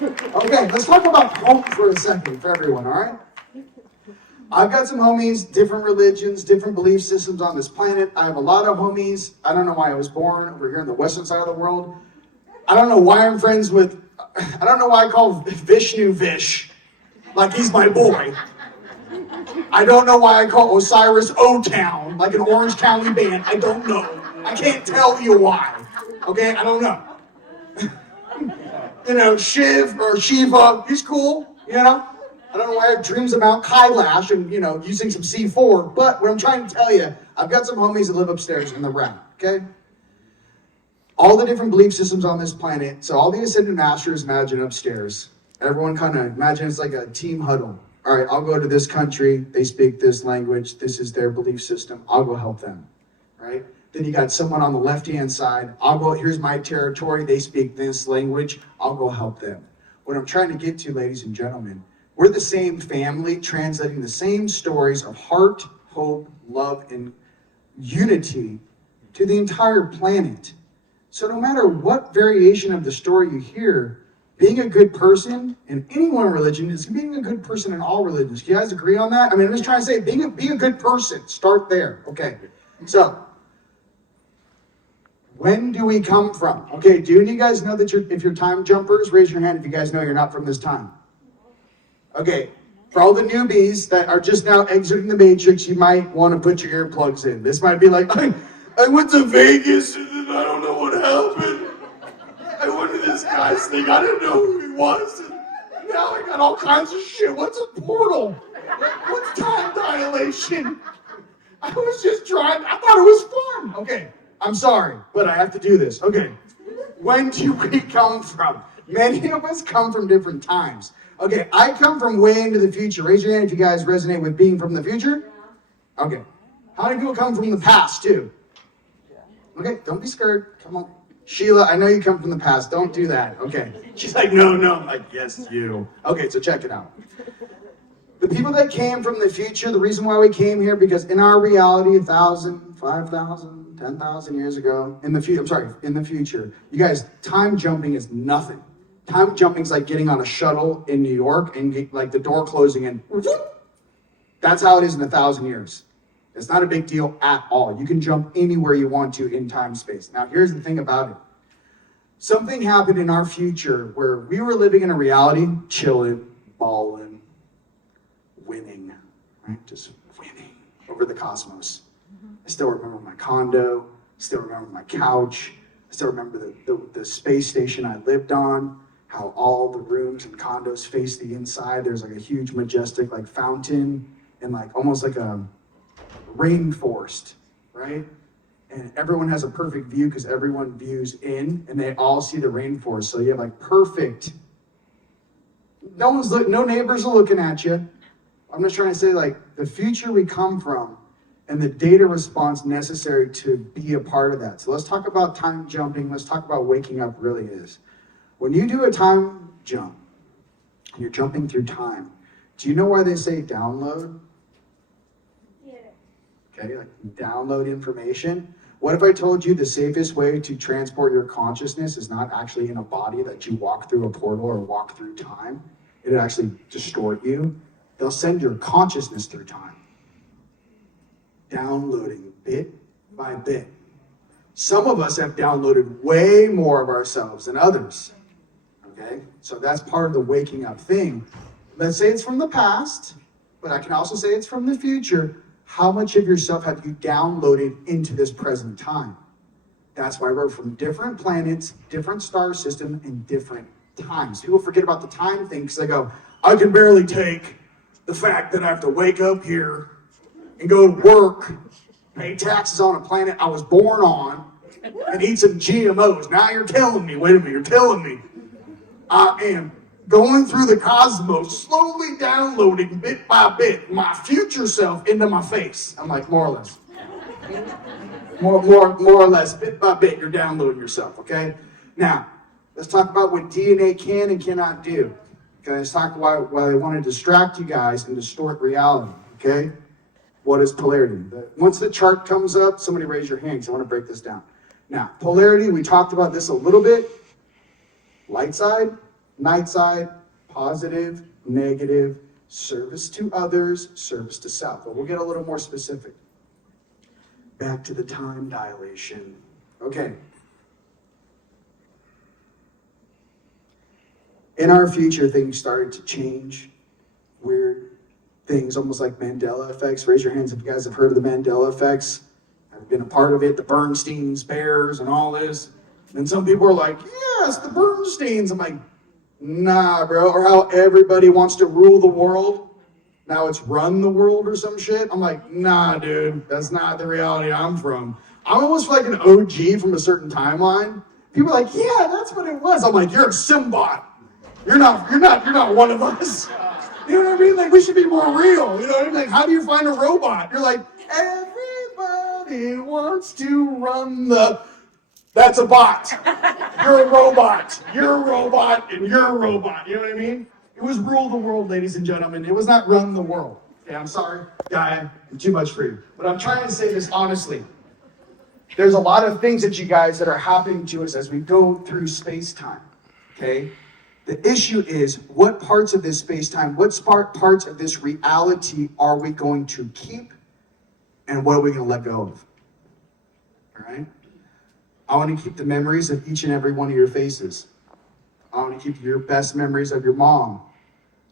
Okay, let's talk about home for a second for everyone, all right? I've got some homies, different religions, different belief systems on this planet. I have a lot of homies. I don't know why I was born over here on the western side of the world. I don't know why I'm friends with, I don't know why I call Vishnu Vish, like he's my boy. I don't know why I call Osiris O-Town, like an Orange County band. I don't know. I can't tell you why. Okay, I don't know. You know, Shiv or Shiva, he's cool, you know? I don't know why I have dreams of Mount Kailash and, you know, using some C4, but what I'm trying to tell you, I've got some homies that live upstairs in the realm, okay? All the different belief systems on this planet, so all the Ascended Masters imagine upstairs. Everyone kind of imagine it's like a team huddle. All right, I'll go to this country, they speak this language, this is their belief system, I'll go help them, right? Then you got someone on the left-hand side, here's my territory, they speak this language, I'll go help them. What I'm trying to get to, ladies and gentlemen, we're the same family, translating the same stories of heart, hope, love, and unity to the entire planet. So no matter what variation of the story you hear, being a good person in any one religion is being a good person in all religions. Do you guys agree on that? I mean, I'm just trying to say, being a good person, start there. Okay, so when do we come from? Okay, do you guys know that if you're time jumpers, raise your hand if you guys know you're not from this time. Okay, for all the newbies that are just now exiting the matrix, you might want to put your earplugs in. This might be like, I went to Vegas and I don't know what happened. I went to this guys think I didn't know who he was. And now I got all kinds of shit. What's a portal? What's time dilation? I was just trying. I thought it was fun. Okay, I'm sorry, but I have to do this. Okay, when do we come from? Many of us come from different times. Okay, I come from way into the future. Raise your hand if you guys resonate with being from the future. Okay. How many people come from the past, too? Okay, don't be scared. Come on. Sheila, I know you come from the past. Don't do that. Okay. She's like, no. I'm like, yes, you. Okay, so check it out. The people that came from the future, the reason why we came here, because in our reality, 1,000, 5,000, 10,000 years ago, in the future, you guys, time jumping is nothing. Time jumping is like getting on a shuttle in New York and like the door closing and whoop. That's how it is in 1,000 years. It's not a big deal at all. You can jump anywhere you want to in time space. Now, here's the thing about it. Something happened in our future where we were living in a reality, chilling, balling, winning, right? Just winning over the cosmos. I still remember my condo, still remember my couch, I still remember the space station I lived on, how all the rooms and condos face the inside. There's like a huge majestic like fountain and like almost like a rainforest, right? And everyone has a perfect view because everyone views in and they all see the rainforest. So you have like perfect, no neighbors are looking at you. I'm just trying to say like the future we come from and the data response necessary to be a part of that. So let's talk about time jumping. Let's talk about waking up really is. When you do a time jump, you're jumping through time. Do you know why they say download? Yeah. Okay, like download information. What if I told you the safest way to transport your consciousness is not actually in a body that you walk through a portal or walk through time? It'll actually distort you. They'll send your consciousness through time. Downloading bit by bit. Some of us have downloaded way more of ourselves than others. Okay? So that's part of the waking up thing. Let's say it's from the past, but I can also say it's from the future. How much of yourself have you downloaded into this present time? That's why we're from different planets, different star system, and different times. People forget about the time thing because they go, I can barely take the fact that I have to wake up here and go to work, pay taxes on a planet I was born on, and eat some GMOs. Now you're telling me, wait a minute, you're telling me I am going through the cosmos, slowly downloading bit by bit my future self into my face. I'm like, more or less. More or less, bit by bit, you're downloading yourself, okay? Now, let's talk about what DNA can and cannot do. Okay, let's talk about why they want to distract you guys and distort reality, okay? What is polarity? Once the chart comes up, somebody raise your hand because I want to break this down. Now, polarity, we talked about this a little bit. Light side, night side, positive, negative, service to others, service to self. But we'll get a little more specific. Back to the time dilation. Okay. In our future, things started to change. Weird things, almost like Mandela effects. Raise your hands if you guys have heard of the Mandela effects. I've been a part of it, the Bernsteins, bears, and all this. And some people are like, yes, the Bernsteins. I'm like, nah, bro. Or how everybody wants to rule the world. Now it's run the world or some shit. I'm like, nah, dude, that's not the reality I'm from. I'm almost like an OG from a certain timeline. People are like, yeah, that's what it was. I'm like, you're a symbot. You're not one of us. You know what I mean? Like, we should be more real. You know what I mean? Like, how do you find a robot? You're like, everybody wants to run the... That's a bot. You're a robot. You're a robot, and you're a robot. You know what I mean? It was rule the world, ladies and gentlemen. It was not run the world. Okay, I'm sorry, guy. I'm too much for you. But I'm trying to say this honestly. There's a lot of things that you guys that are happening to us as we go through space-time. Okay? The issue is, what parts of this space-time, what parts of this reality are we going to keep, and what are we going to let go of? All right? I want to keep the memories of each and every one of your faces. I want to keep your best memories of your mom,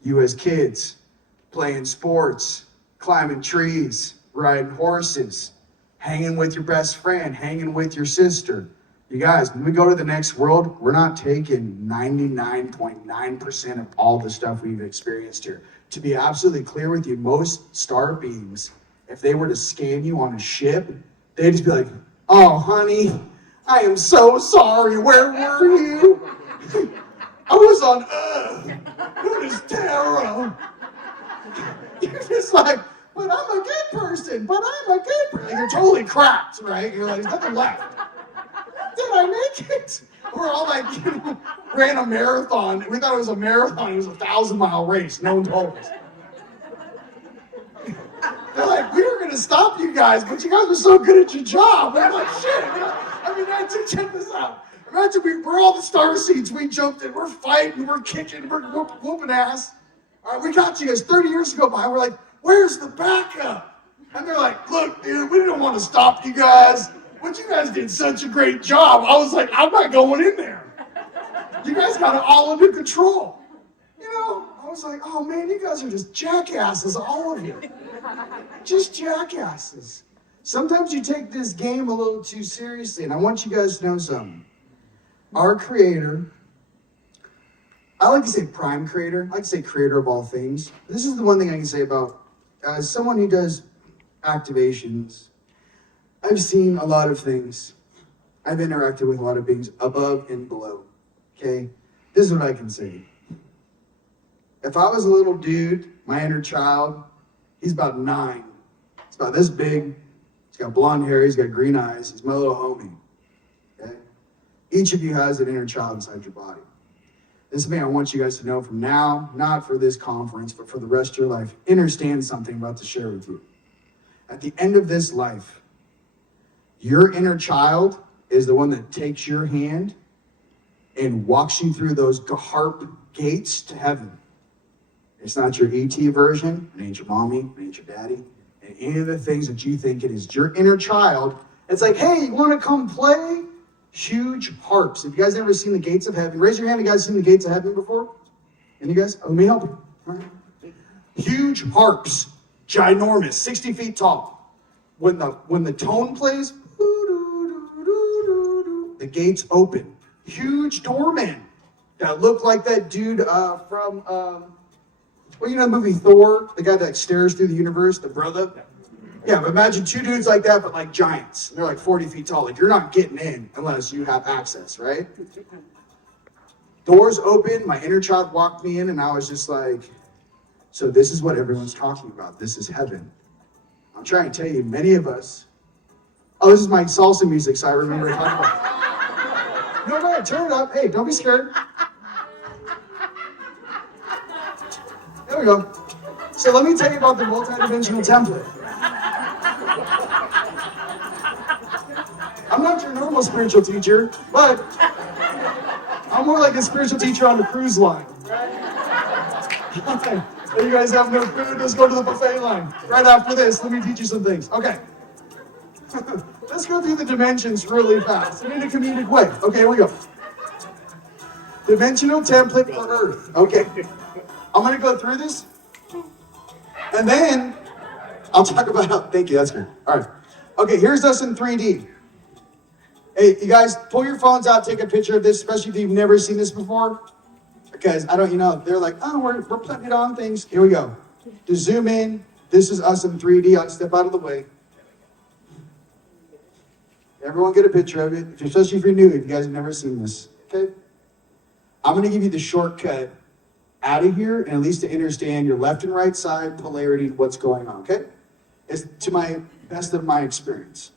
you as kids, playing sports, climbing trees, riding horses, hanging with your best friend, hanging with your sister, You guys, when we go to the next world, we're not taking 99.9% of all the stuff we've experienced here. To be absolutely clear with you, most star beings, if they were to scan you on a ship, they'd just be like, oh, honey, I am so sorry. Where were you? I was on Earth. It was terror. You're just like, but I'm a good person. But I'm a good person. You're totally cracked, right? You're like, there's nothing left. Did I make it? We're all like, ran a marathon. We thought it was a marathon. It was a 1,000-mile race. No one told us. They're like, we were going to stop you guys, but you guys were so good at your job. We're like, shit. I mean, check this out. Imagine we're all the Starseeds. We jumped in. We're fighting. We're kicking. We're whooping ass. All right, we got you guys 30 years ago by. We're like, where's the backup? And they're like, look, dude, we didn't want to stop you guys. But you guys did such a great job. I was like, I'm not going in there. You guys got it all under control. You know, I was like, oh man, you guys are just jackasses, all of you. Just jackasses. Sometimes you take this game a little too seriously, and I want you guys to know something. Our creator, I like to say prime creator, I like to say creator of all things. This is the one thing I can say about, as someone who does activations, I've seen a lot of things. I've interacted with a lot of beings above and below, okay? This is what I can say. If I was a little dude, my inner child, he's about 9. He's about this big. He's got blonde hair. He's got green eyes. He's my little homie, okay? Each of you has an inner child inside your body. This is something I want you guys to know from now, not for this conference, but for the rest of your life. Understand something I'm about to share with you. At the end of this life, your inner child is the one that takes your hand and walks you through those harp gates to heaven. It's not your ET version, it ain't your mommy, it ain't your daddy, and any of the things that you think it is. Your inner child, it's like, hey, you want to come play? Huge harps. Have you guys ever seen the gates of heaven? Raise your hand, you guys seen the gates of heaven before? And you guys? Let me help you. All right. Huge harps, ginormous, 60 feet tall. When the tone plays, the gates open. Huge doormen that look like that dude from, well, you know the movie Thor? The guy that stares through the universe, the brother? Yeah, but imagine 2 dudes like that, but like giants. And they're like 40 feet tall. Like, you're not getting in unless you have access, right? Doors open, my inner child walked me in, and I was just like, so this is what everyone's talking about. This is heaven. I'm trying to tell you, many of us, oh, this is my salsa music, so I remember talking about it. No, go ahead, turn it up. Hey, don't be scared. There we go. So let me tell you about the multidimensional template. I'm not your normal spiritual teacher, but I'm more like a spiritual teacher on a cruise line. Okay. You guys have no food, let's go to the buffet line. Right after this, let me teach you some things. Okay. Let's go through the dimensions really fast, and in a comedic way. Okay, here we go. Dimensional template for Earth. Okay. I'm going to go through this, and then I'll talk about how, thank you, that's good. All right. Okay, here's us in 3D. Hey, you guys, pull your phones out, take a picture of this, especially if you've never seen this before. Because I don't, you know, they're like, oh, we're putting it on things. Here we go. To zoom in, this is us in 3D. I'll step out of the way. Everyone get a picture of it, especially if you're new, if you guys have never seen this. Okay? I'm going to give you the shortcut out of here, and at least to understand your left and right side, polarity, what's going on, okay? It's to my best of my experience.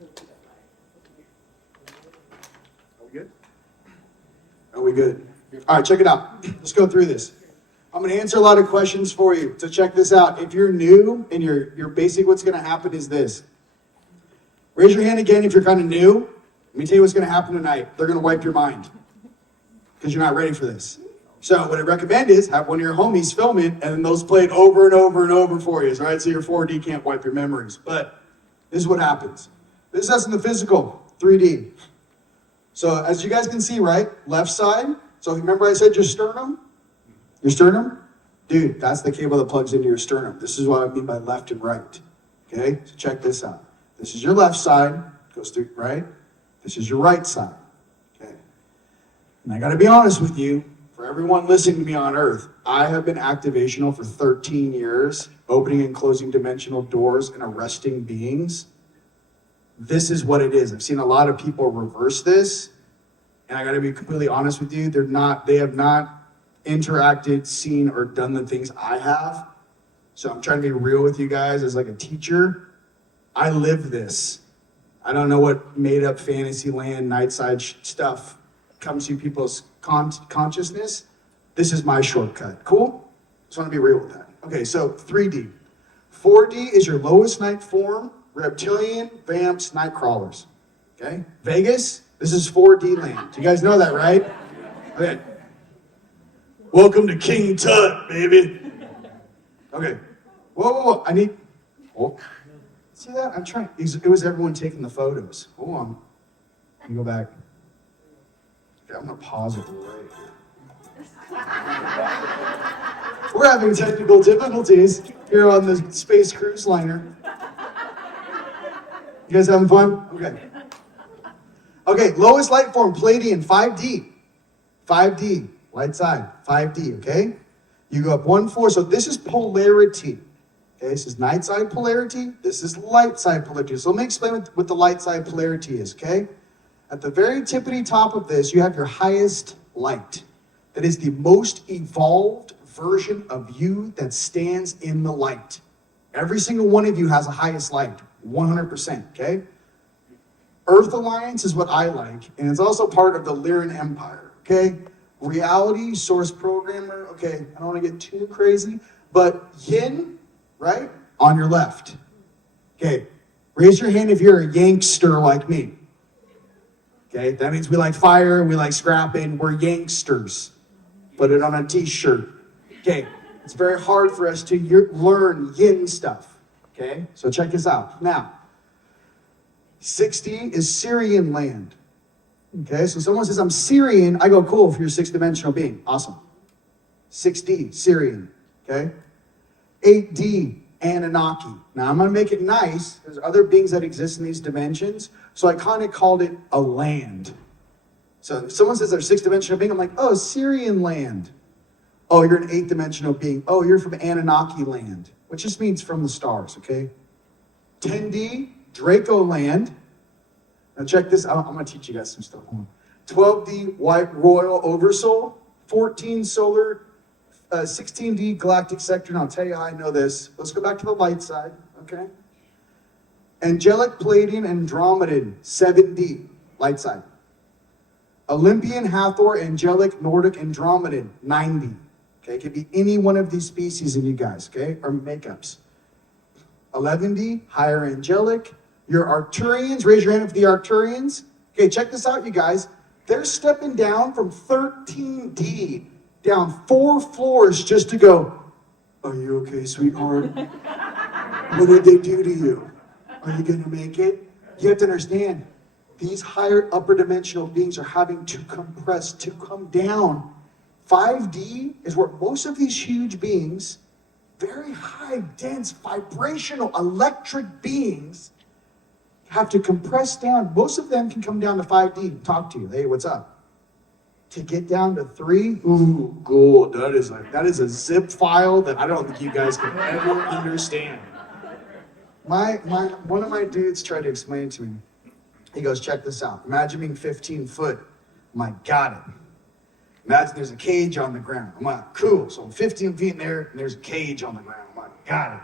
Are we good? Are we good? All right, check it out. Let's go through this. I'm going to answer a lot of questions for you. So check this out. If you're new and you're basic, what's going to happen is this. Raise your hand again if you're kind of new. Let me tell you what's going to happen tonight. They're going to wipe your mind because you're not ready for this. So what I recommend is have one of your homies film it, and then those play it over and over and over for you, right? So your 4D can't wipe your memories. But this is what happens. This is us in the physical, 3D. So as you guys can see, right, left side. So remember I said your sternum? Your sternum? Dude, that's the cable that plugs into your sternum. This is what I mean by left and right. Okay, so check this out. This is your left side, goes through, right? This is your right side, okay? And I gotta be honest with you, for everyone listening to me on Earth, I have been activational for 13 years, opening and closing dimensional doors and arresting beings. This is what it is. I've seen a lot of people reverse this, and I gotta be completely honest with you, they have not interacted, seen, or done the things I have. So I'm trying to be real with you guys as like a teacher. I live this. I don't know what made up fantasy land, nightside stuff comes to people's consciousness. This is my shortcut. Cool? Just want to be real with that. Okay, so 3D. 4D is your lowest night form, reptilian, vamps, night crawlers. Okay? Vegas, this is 4D land. You guys know that, right? Okay. Welcome to King Tut, baby. Okay. Whoa. I need. Oh. See that? I'm trying. It was everyone taking the photos. Hold on. Let me go back. Okay, I'm going to pause it right here. We're having technical difficulties here on the Space Cruise Liner. You guys having fun? Okay. Okay, lowest light form, Palladian, 5D. 5D, light side, 5D, okay? You go up 1 floor, so this is polarity. Okay, this is night side polarity, this is light side polarity. So let me explain what the light side polarity is, okay? At the very tippity top of this, you have your highest light. That is the most evolved version of you that stands in the light. Every single one of you has a highest light, 100%, okay? Earth Alliance is what I like, and it's also part of the Lyran Empire, okay? Reality, source programmer, okay, I don't want to get too crazy, but yin, right, on your left. Okay, raise your hand if you're a Yankster like me. Okay, that means we like fire, we like scrapping, we're Yanksters. Put it on a t-shirt. Okay, it's very hard for us to learn yin stuff. Okay, so check this out. Now, 60 is Syrian land. Okay, so someone says, I'm Syrian. I go, cool, if you're a sixth-dimensional being. Awesome. 6D, Syrian. Okay? 8D, Anunnaki. Now, I'm going to make it nice. There's other beings that exist in these dimensions. So I kind of called it a land. So if someone says they're sixth-dimensional being, I'm like, oh, Syrian land. Oh, you're an eighth-dimensional being. Oh, you're from Anunnaki land, which just means from the stars, okay? 10D, Draco land. Now check this out. I'm going to teach you guys some stuff. 12D, White Royal Oversoul. 14 Solar. 16D, Galactic Sector. And I'll tell you how I know this. Let's go back to the light side, okay? Angelic Palladian Andromedan, 7D, light side. Olympian Hathor Angelic Nordic Andromedan, 9D. Okay, it could be any one of these species in you guys, okay, or makeups. 11D, higher angelic. Your Arcturians, raise your hand if the Arcturians. Okay, check this out, you guys. They're stepping down from 13D, down 4 floors just to go, are you okay, sweetheart? What did they do to you? Are you gonna make it? You have to understand, these higher upper dimensional beings are having to compress, to come down. 5D is where most of these huge beings, very high, dense, vibrational, electric beings, have to compress down. Most of them can come down to 5D and talk to you. Hey, what's up? To get down to 3, ooh, gold. That is a zip file that I don't think you guys can ever understand. One of my dudes tried to explain it to me. He goes, check this out. Imagine being 15 foot. I'm like, got it. Imagine there's a cage on the ground. I'm like, cool. So I'm 15 feet in there, and there's a cage on the ground. I'm like, got it.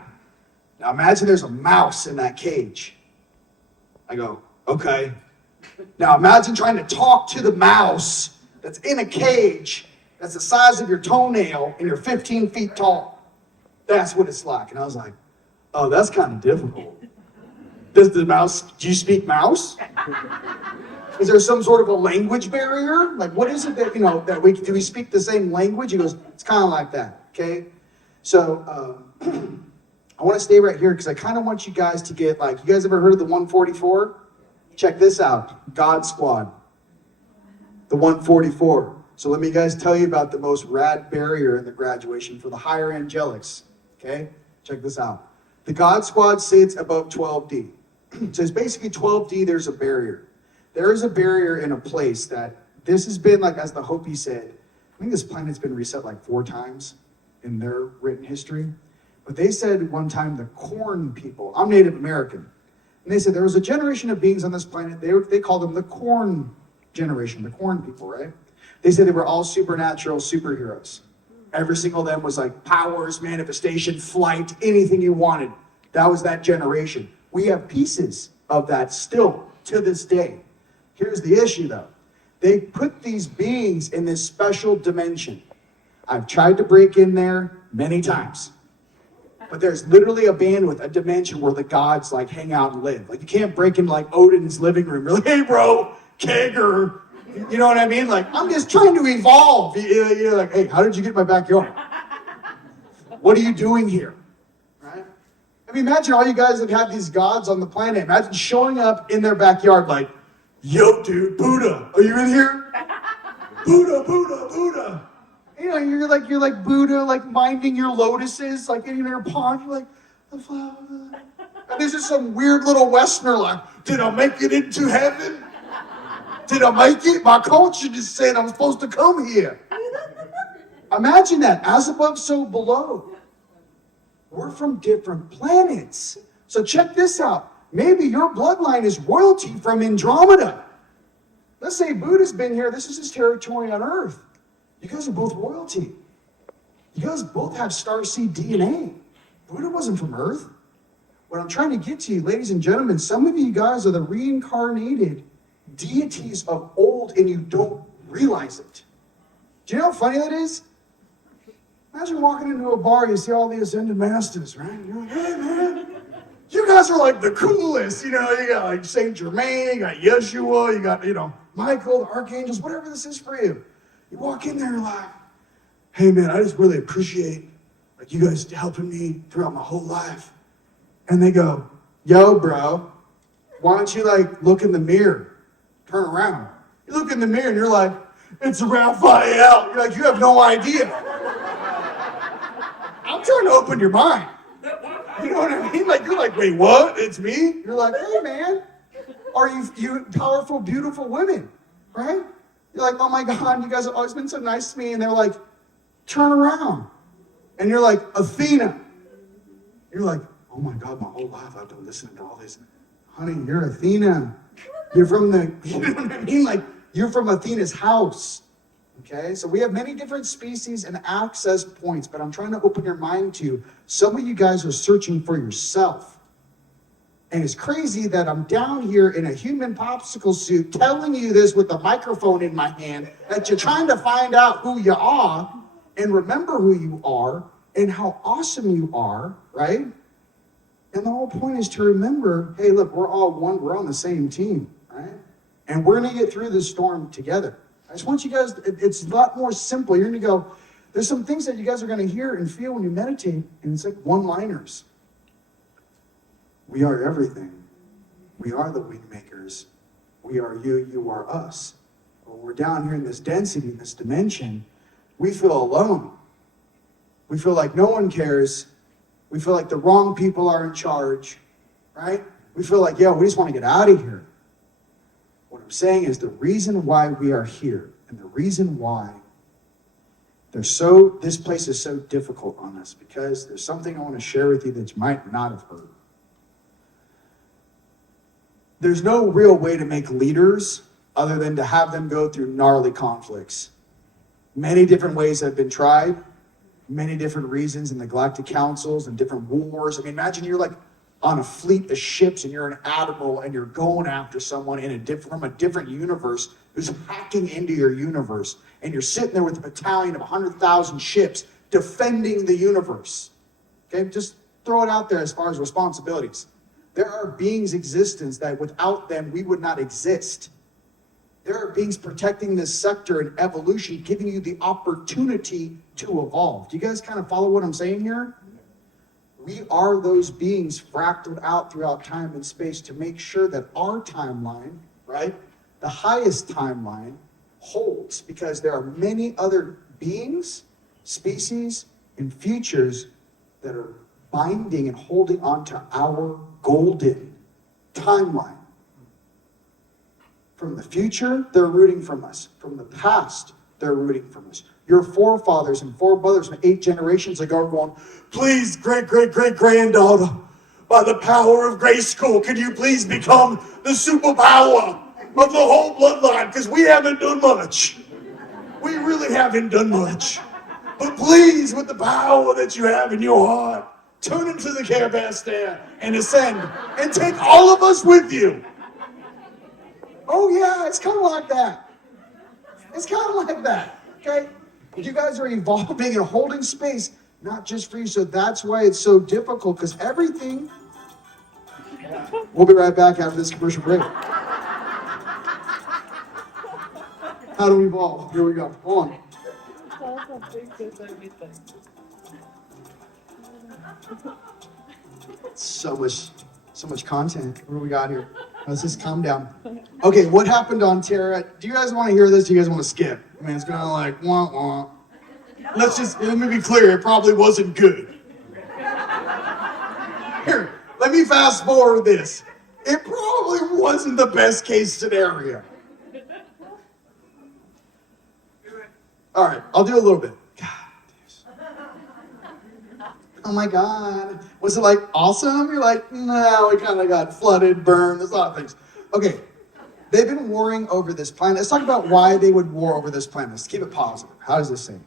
Now imagine there's a mouse in that cage. I go, okay. Now imagine trying to talk to the mouse that's in a cage that's the size of your toenail and you're 15 feet tall. That's what it's like. And I was like, oh, that's kind of difficult. Do you speak mouse? Is there some sort of a language barrier? Like, what is it that, do we speak the same language? He goes, it's kind of like that, okay? So, I want to stay right here because I kind of want you guys to get, you guys ever heard of the 144? Check this out, God Squad. The 144. So let me guys tell you about the most rad barrier in the graduation for the higher angelics, okay? Check this out. The God Squad sits above 12D. So it's basically 12D, there's a barrier. There is a barrier in a place that this has been, like as the Hopi said, I think this planet's been reset like 4 times in their written history. But they said one time the corn people, I'm Native American, and they said there was a generation of beings on this planet, they called them the corn generation, the corn people, right? They said they were all supernatural superheroes. Every single of them was like powers, manifestation, flight, anything you wanted. That was that generation. We have pieces of that still to this day. Here's the issue though. They put these beings in this special dimension. I've tried to break in there many times. But there's literally a bandwidth, a dimension where the gods like hang out and live. Like you can't break into like Odin's living room. You're like, hey bro, kegger. You know what I mean? Like, I'm just trying to evolve. You're like, hey, how did you get in my backyard? What are you doing here? Right? I mean, imagine all you guys that have these gods on the planet. Imagine showing up in their backyard like, yo, dude, Buddha, are you in here? Buddha, Buddha, Buddha. You know, you're like Buddha, like minding your lotuses, like in your pond. You're like, the flower. And this is some weird little Westerner like, did I make it into heaven? Did I make it? My culture just said I'm supposed to come here. Imagine that, as above, so below. We're from different planets. So check this out. Maybe your bloodline is royalty from Andromeda. Let's say Buddha's been here. This is his territory on Earth. You guys are both royalty. You guys both have Starseed DNA. Buddha wasn't from Earth. What I'm trying to get to you, ladies and gentlemen, some of you guys are the reincarnated deities of old and you don't realize it. Do you know how funny that is? Imagine walking into a bar, you see all the ascended masters, right? You're like, hey man, you guys are like the coolest. You know, you got like Saint Germain, you got Yeshua, you got, you know, Michael, the archangels, whatever this is for you. You walk in there and you're like, hey man, I just really appreciate like you guys helping me throughout my whole life. And they go, yo bro, why don't you like look in the mirror? Turn around. You look in the mirror and you're like, it's Raphael. You're like, you have no idea. I'm trying to open your mind. You know what I mean? Like, you're like, wait, what? It's me? You're like, hey man, are you powerful, beautiful women, right? You're like, oh my God, you guys have always been so nice to me. And they're like, turn around. And you're like, Athena. You're like, oh my God, my whole life I've been listening to all this. Honey, you're Athena. You're from the, you know what I mean? Like, you're from Athena's house, okay? So we have many different species and access points, but I'm trying to open your mind to, some of you guys are searching for yourself. And it's crazy that I'm down here in a human popsicle suit telling you this with a microphone in my hand, that you're trying to find out who you are and remember who you are and how awesome you are, right? And the whole point is to remember, hey, look, we're all one, we're on the same team, right? And we're gonna get through this storm together. I just want you guys, it's a lot more simple. You're gonna go, there's some things that you guys are gonna hear and feel when you meditate, and it's like one-liners. We are everything. We are the wing makers. We are you, you are us. When we're down here in this density, in this dimension, we feel alone. We feel like no one cares. We feel like the wrong people are in charge, right? We feel like, yeah, we just want to get out of here. What I'm saying is the reason why we are here and the reason why this place is so difficult on us, because there's something I want to share with you that you might not have heard. There's no real way to make leaders other than to have them go through gnarly conflicts. Many different ways have been tried. Many different reasons in the galactic councils and different wars. I mean, imagine you're like on a fleet of ships and you're an admiral and you're going after someone from a different universe who's hacking into your universe. And you're sitting there with a battalion of 100,000 ships defending the universe. Okay, just throw it out there as far as responsibilities. There are beings' existence that without them, we would not exist. There are beings protecting this sector and evolution, giving you the opportunity to evolve. Do you guys kind of follow what I'm saying here? We are those beings fractaled out throughout time and space to make sure that our timeline, right, the highest timeline, holds, because there are many other beings, species, and futures that are binding and holding onto our golden timeline. From the future, they're rooting from us. From the past, they're rooting from us. Your forefathers and forebrothers from 8 generations ago are going, please, great-great-great-granddaughter, by the power of Grace School, can you please become the superpower of the whole bloodline? Because we haven't done much. We really haven't done much. But please, with the power that you have in your heart, turn into the Care Bear stair and ascend and take all of us with you. Oh yeah, it's kind of like that. It's kind of like that, okay? You guys are evolving and holding space, not just for you. So that's why it's so difficult, because everything... We'll be right back after this commercial break. How do we evolve? Here we go. Hold on. So much content. What do we got here? Let's just calm down. Okay, what happened on Terra? Do you guys want to hear this? Do you guys want to skip? I mean, it's kind of like, wah, wah. Let me be clear, it probably wasn't good. Here, let me fast forward this. It probably wasn't the best case scenario. All right, I'll do a little bit. Oh my God. Was it like awesome? You're like, no, we kind of got flooded, burned, there's a lot of things. Okay, they've been warring over this planet. Let's talk about why they would war over this planet. Let's keep it positive. How does this seem?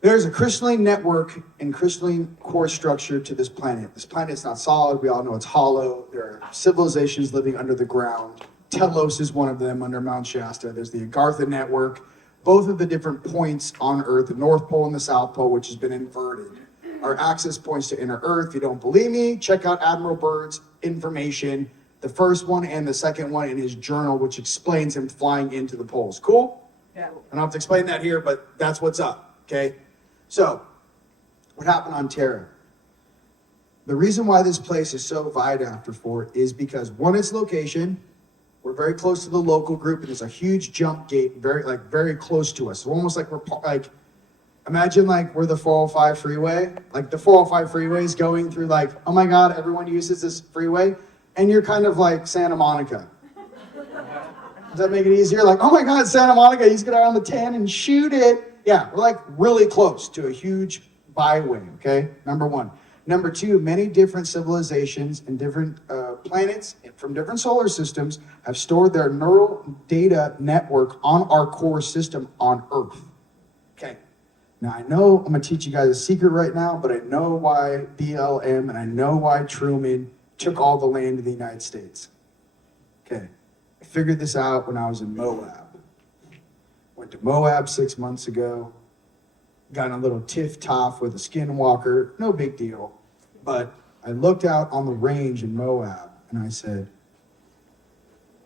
There's a crystalline network and crystalline core structure to this planet. This planet is not solid. We all know it's hollow. There are civilizations living under the ground. Telos is one of them under Mount Shasta. There's the Agartha network. Both of the different points on Earth, the North Pole and the South Pole, which has been inverted, are access points to inner Earth. If you don't believe me, check out Admiral Byrd's information, the first one and the second one in his journal, which explains him flying into the poles. Cool? Yeah. I don't have to explain that here, but that's what's up, okay? So, what happened on Terra? The reason why this place is so vied after for is because, one, its location. We're very close to the local group, and there's a huge jump gate very close to us. So almost like imagine like we're the 405 freeway. Like the 405 freeway is going through like, oh my God, everyone uses this freeway. And you're kind of like Santa Monica. Does that make it easier? Like, oh my God, Santa Monica, he's get out on the 10 and shoot it. Yeah, we're like really close to a huge byway, okay? Number one. Number two, many different civilizations and different planets from different solar systems have stored their neural data network on our core system on Earth. Okay. Now, I know I'm going to teach you guys a secret right now, but I know why BLM and I know why Truman took all the land in the United States. Okay. I figured this out when I was in Moab. Went to Moab 6 months ago. Got in a little tiff-toff with a skinwalker. No big deal. But I looked out on the range in Moab and I said,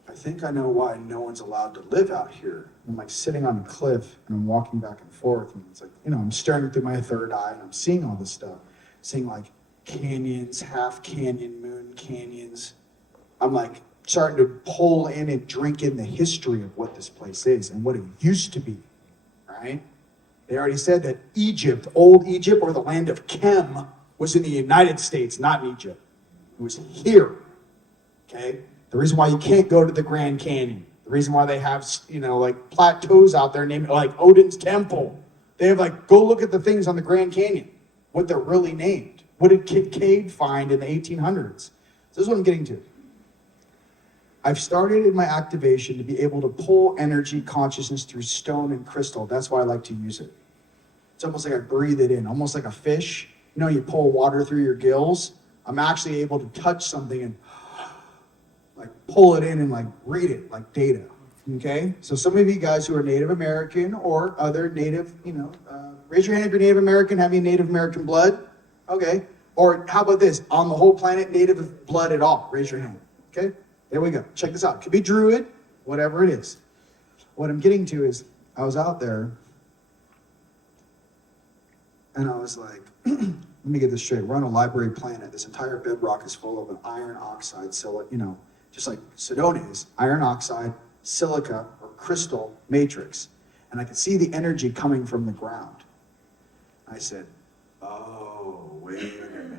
I think I know why no one's allowed to live out here. I'm like sitting on a cliff and I'm walking back and forth, and it's like, I'm staring through my third eye and I'm seeing all this stuff. Seeing like canyons, half canyon, moon canyons. I'm like starting to pull in and drink in the history of what this place is and what it used to be, right? They already said that Egypt, old Egypt, or the land of Chem, was in the United States, not in Egypt. It was here, okay? The reason why you can't go to the Grand Canyon, the reason why they have, like plateaus out there named like Odin's Temple. They have like, go look at the things on the Grand Canyon, what they're really named. What did Kit Cade find in the 1800s? So this is what I'm getting to. I've started in my activation to be able to pull energy consciousness through stone and crystal. That's why I like to use it. It's almost like I breathe it in, almost like a fish. You pull water through your gills. I'm actually able to touch something and like pull it in and like read it like data. Okay? So some of you guys who are Native American or other Native, raise your hand if you're Native American, have you Native American blood? Okay. Or how about this? On the whole planet, Native blood at all. Raise your hand. Okay? There we go. Check this out. It could be Druid, whatever it is. What I'm getting to is, I was out there, and I was like, let me get this straight. We're on a library planet. This entire bedrock is full of an iron oxide, just like Sedona is, iron oxide, silica, or crystal matrix. And I could see the energy coming from the ground. I said, oh, wait a minute.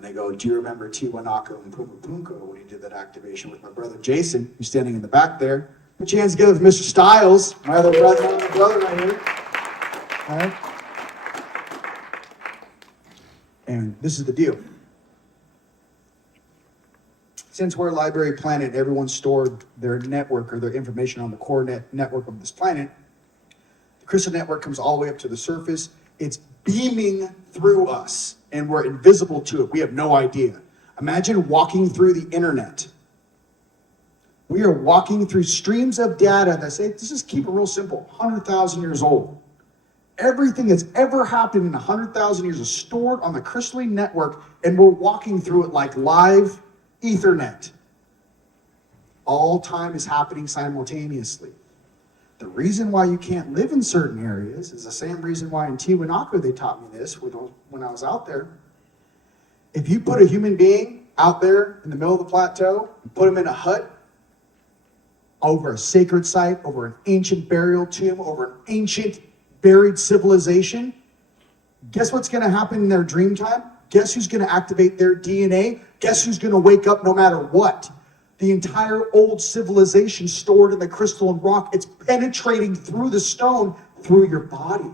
and they go, do you remember Tiwanaku and Pumapunko when he did that activation with my brother Jason, who's standing in the back there? Put your hands together with Mr. Styles, my other brother right here. All right? And this is the deal. Since we're a library planet, everyone stored their network or their information on the core network of this planet. The crystal network comes all the way up to the surface. It's beaming through us, and we're invisible to it. We have no idea. Imagine walking through the internet. We are walking through streams of data that say, let's just keep it real simple, 100,000 years old. Everything that's ever happened in 100,000 years is stored on the crystalline network, and we're walking through it like live Ethernet. All time is happening simultaneously. The reason why you can't live in certain areas is the same reason why in Tiwanaku they taught me this when I was out there. If you put a human being out there in the middle of the plateau and put him in a hut over a sacred site, over an ancient burial tomb, over an ancient buried civilization, guess what's going to happen in their dream time? Guess who's going to activate their DNA? Guess who's going to wake up no matter what? The entire old civilization stored in the crystal and rock, it's penetrating through the stone, through your body.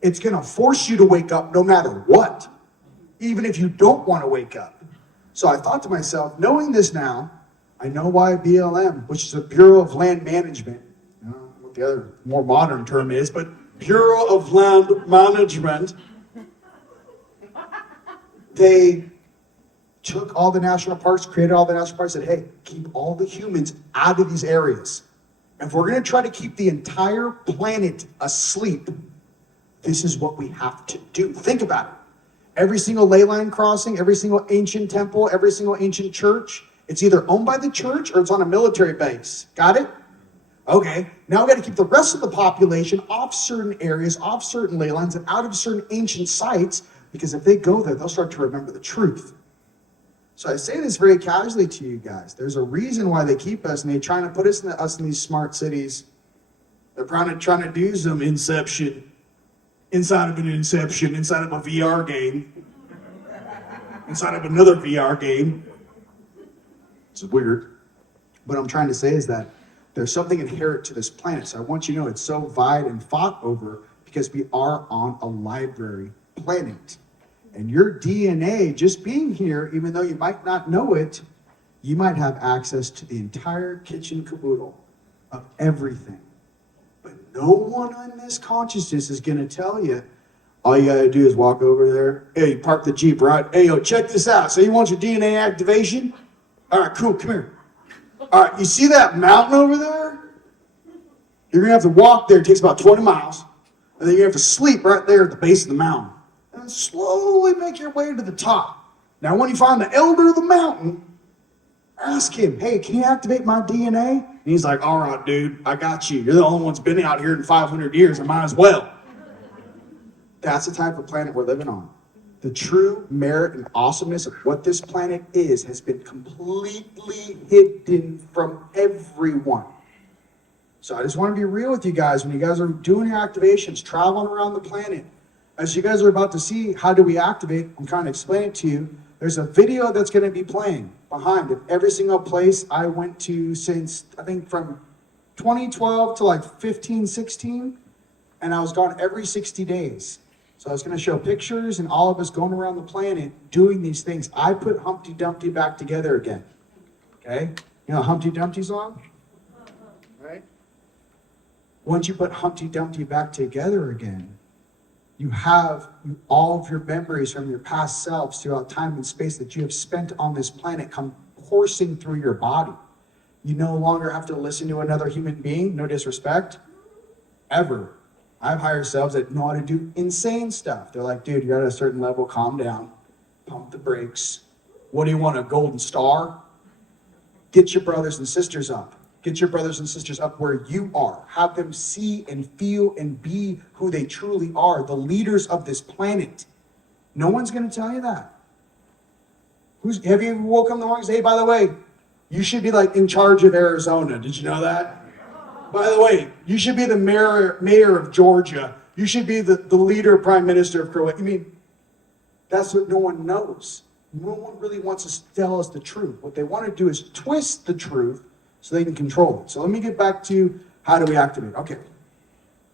It's going to force you to wake up no matter what, even if you don't want to wake up. So I thought to myself, knowing this now, I know why BLM, which is the Bureau of Land Management, I don't know what the other more modern term is, but Bureau of Land Management, they took all the national parks, created all the national parks, said, hey, keep all the humans out of these areas. And if we're going to try to keep the entire planet asleep, this is what we have to do. Think about it. Every single ley line crossing, every single ancient temple, every single ancient church, it's either owned by the church or it's on a military base. Got it? Okay, now we got to keep the rest of the population off certain areas, off certain ley lines, and out of certain ancient sites, because if they go there, they'll start to remember the truth. So I say this very casually to you guys. There's a reason why they keep us, and they're trying to put us in these smart cities. They're trying to do some inception, inside of an inception, inside of a VR game, inside of another VR game. It's weird. What I'm trying to say is that there's something inherent to this planet. So I want you to know it's so vied and fought over because we are on a library planet. And your DNA, just being here, even though you might not know it, you might have access to the entire kitchen caboodle of everything. But no one on this consciousness is going to tell you, all you got to do is walk over there. Hey, park the Jeep, right? Hey, yo, check this out. So you want your DNA activation? All right, cool, come here. All right, you see that mountain over there? You're going to have to walk there. It takes about 20 miles. And then you have to sleep right there at the base of the mountain. And slowly make your way to the top. Now, when you find the elder of the mountain, ask him, hey, can you activate my DNA? And he's like, all right, dude, I got you. You're the only one that's been out here in 500 years. I might as well. That's the type of planet we're living on. The true merit and awesomeness of what this planet is has been completely hidden from everyone. So I just want to be real with you guys. When you guys are doing your activations, traveling around the planet, as you guys are about to see, how do we activate? I'm trying to explain it to you. There's a video that's going to be playing behind it. Every single place I went to since, I think from 2012 to like 15, 16, and I was gone every 60 days. So I was going to show pictures and all of us going around the planet doing these things. I put Humpty Dumpty back together again. Okay? You know Humpty Dumpty song? Right? Once you put Humpty Dumpty back together again, you have all of your memories from your past selves throughout time and space that you have spent on this planet come coursing through your body. You no longer have to listen to another human being, no disrespect, ever. I have higher selves that know how to do insane stuff. They're like, dude, you're at a certain level, calm down, pump the brakes. What do you want, a golden star? Get your brothers and sisters up. Get your brothers and sisters up where you are. Have them see and feel and be who they truly are, the leaders of this planet. No one's going to tell you that. Have you ever woke up in the morning and say, hey, by the way, you should be like in charge of Arizona. Did you know that? By the way, you should be the mayor of Georgia. You should be the leader, prime minister of Croatia. I mean, that's what no one knows. No one really wants to tell us the truth. What they want to do is twist the truth so they can control it. So let me get back to how do we activate. Okay.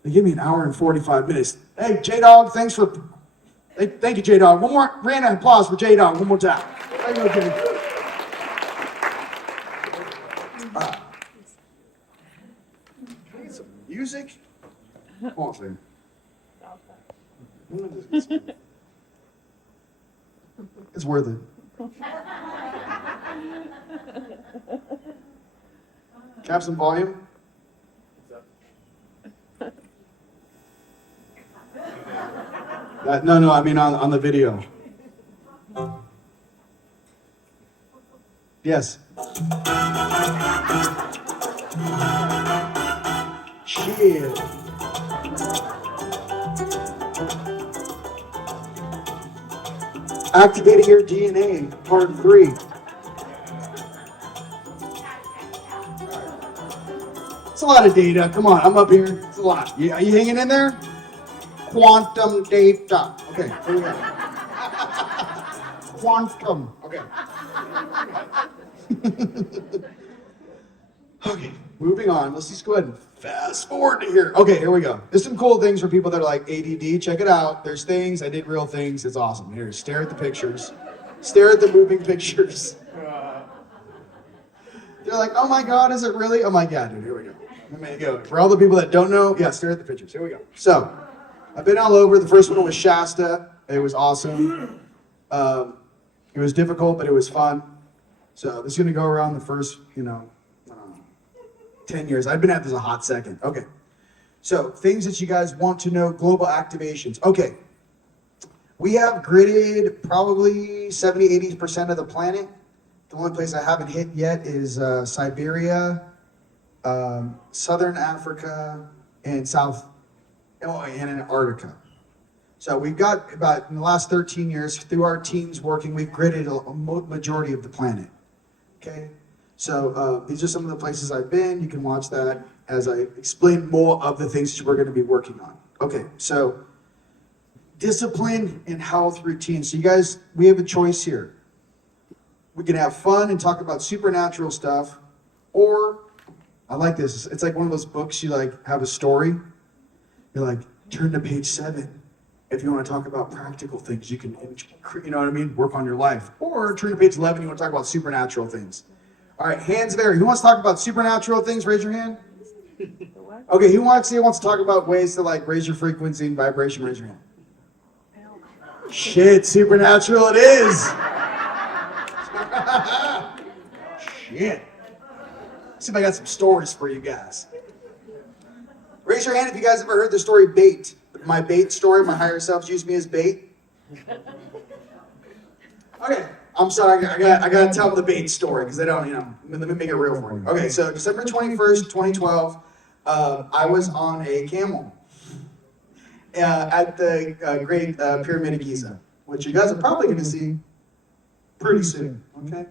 They give me an hour and 45 minutes. Hey, J-Dog, thank you, J-Dog. One more round of applause for J-Dog one more time. Thank you, J. All right. Can I get some music? Hold on a second. It's worth it. Can I have some volume? No, I mean on the video. Yes. Chill. Activating your DNA, part 3. It's a lot of data. Come on, I'm up here. It's a lot. Are you hanging in there? Quantum data. Okay, here we go. Quantum. Okay. Okay, moving on. Let's just go ahead and fast forward to here. Okay, here we go. There's some cool things for people that are like ADD. Check it out. There's things. I did real things. It's awesome. Here, stare at the pictures. Stare at the moving pictures. They're like, oh my God, is it really? Oh my God, dude, here we go. There you go. For all the people that don't know, yeah, stare at the pictures. Here we go. So, I've been all over. The first one was Shasta. It was awesome. It was difficult, but it was fun. So this is going to go around the first, 10 years. I've been at this a hot second. Okay. So things that you guys want to know, global activations. Okay. We have gridded probably 70-80% of the planet. The only place I haven't hit yet is Siberia, Southern Africa, and and Antarctica. So we've got about, in the last 13 years, through our teams working, we've gridded a majority of the planet. Okay? So these are some of the places I've been. You can watch that as I explain more of the things that we're going to be working on. Okay, so discipline and health routines. So you guys, we have a choice here. We can have fun and talk about supernatural stuff, or I like this. It's like one of those books you like have a story. You're like, turn to page 7. If you want to talk about practical things, you can, you know what I mean? Work on your life. Or turn to page 11, you want to talk about supernatural things. All right, hands there. Who wants to talk about supernatural things? Raise your hand. Okay, who wants to talk about ways to like raise your frequency and vibration? Raise your hand. Shit, supernatural it is. Shit. Let's see if I got some stories for you guys. Raise your hand if you guys ever heard the story bait. My bait story, my higher selves use me as bait. Okay, I'm sorry, I gotta tell the bait story because they don't, let me make it real for you. Okay, so December 21st, 2012, I was on a camel at the Great Pyramid of Giza, which you guys are probably gonna see pretty soon, okay?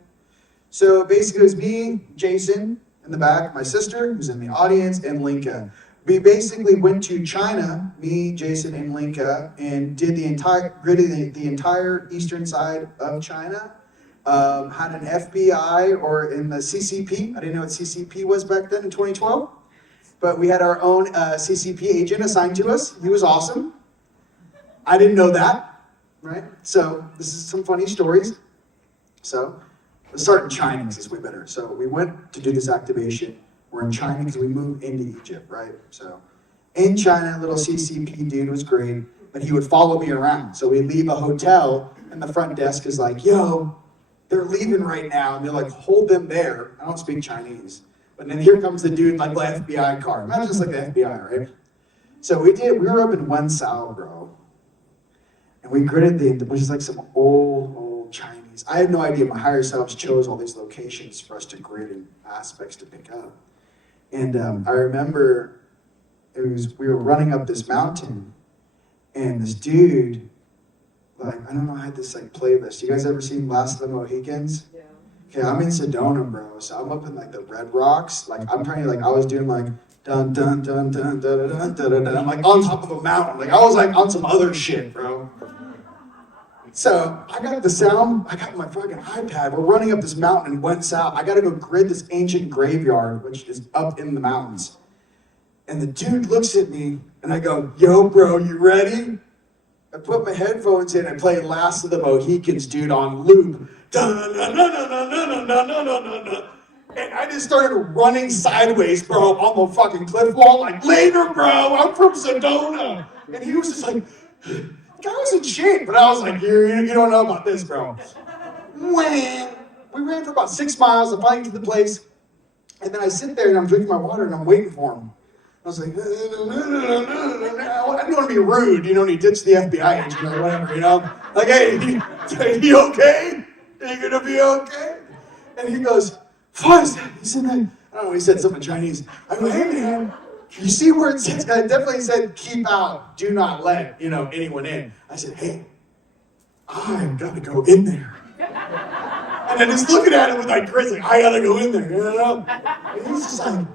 So basically it was me, Jason in the back, my sister who's in the audience, and Linka. We basically went to China, me, Jason, and Linka, and did the entire eastern side of China. Had an FBI or in the CCP. I didn't know what CCP was back then in 2012. But we had our own CCP agent assigned to us. He was awesome. I didn't know that, right? So this is some funny stories. So let's start in China because it's way better. So we went to do this activation. We're in China because we moved into Egypt, right? So in China, little CCP dude was great, but he would follow me around. So we'd leave a hotel, and the front desk is like, yo, they're leaving right now. And they're like, hold them there. I don't speak Chinese. But then here comes the dude in like the FBI car. Imagine just like the FBI, right? So we were up in Wenzhou, bro. And we gridded which is like some old Chinese. I had no idea my higher selves chose all these locations for us to grid and aspects to pick up. And I remember we were running up this mountain, and this dude, like, I don't know, I had this like playlist. You guys ever seen Last of the Mohicans? Yeah. Okay, I'm in Sedona, bro. So I'm up in like the Red Rocks. Like I'm trying to I was doing like dun dun dun dun dun dun dun dun. I'm like on top of a mountain. Like I was like on some other shit, bro. So I got the sound, I got my fucking iPad. We're running up this mountain and went south. I gotta go grid this ancient graveyard, which is up in the mountains. And the dude looks at me and I go, yo, bro, you ready? I put my headphones in and play Last of the Mohicans, dude, on loop. And I just started running sideways, bro, on the fucking cliff wall, like, later, bro, I'm from Sedona. And he was just like, guy was in shape, but I was like, you don't know about this, bro. We ran for about 6 miles, I finally get to the place, and then I sit there and I'm drinking my water and I'm waiting for him. I was like, I didn't want to be rude, and he ditched the FBI agent or whatever, Like, hey, are you okay? Are you gonna be okay? And he goes, what is that? He said, I don't know, he said something in Chinese. I go, hey man, you see where it says, I definitely said, keep out, do not let, anyone in. I said, hey, I've got to go in there. And I just looking at him with like Chris, like, I gotta go in there, And he's just like,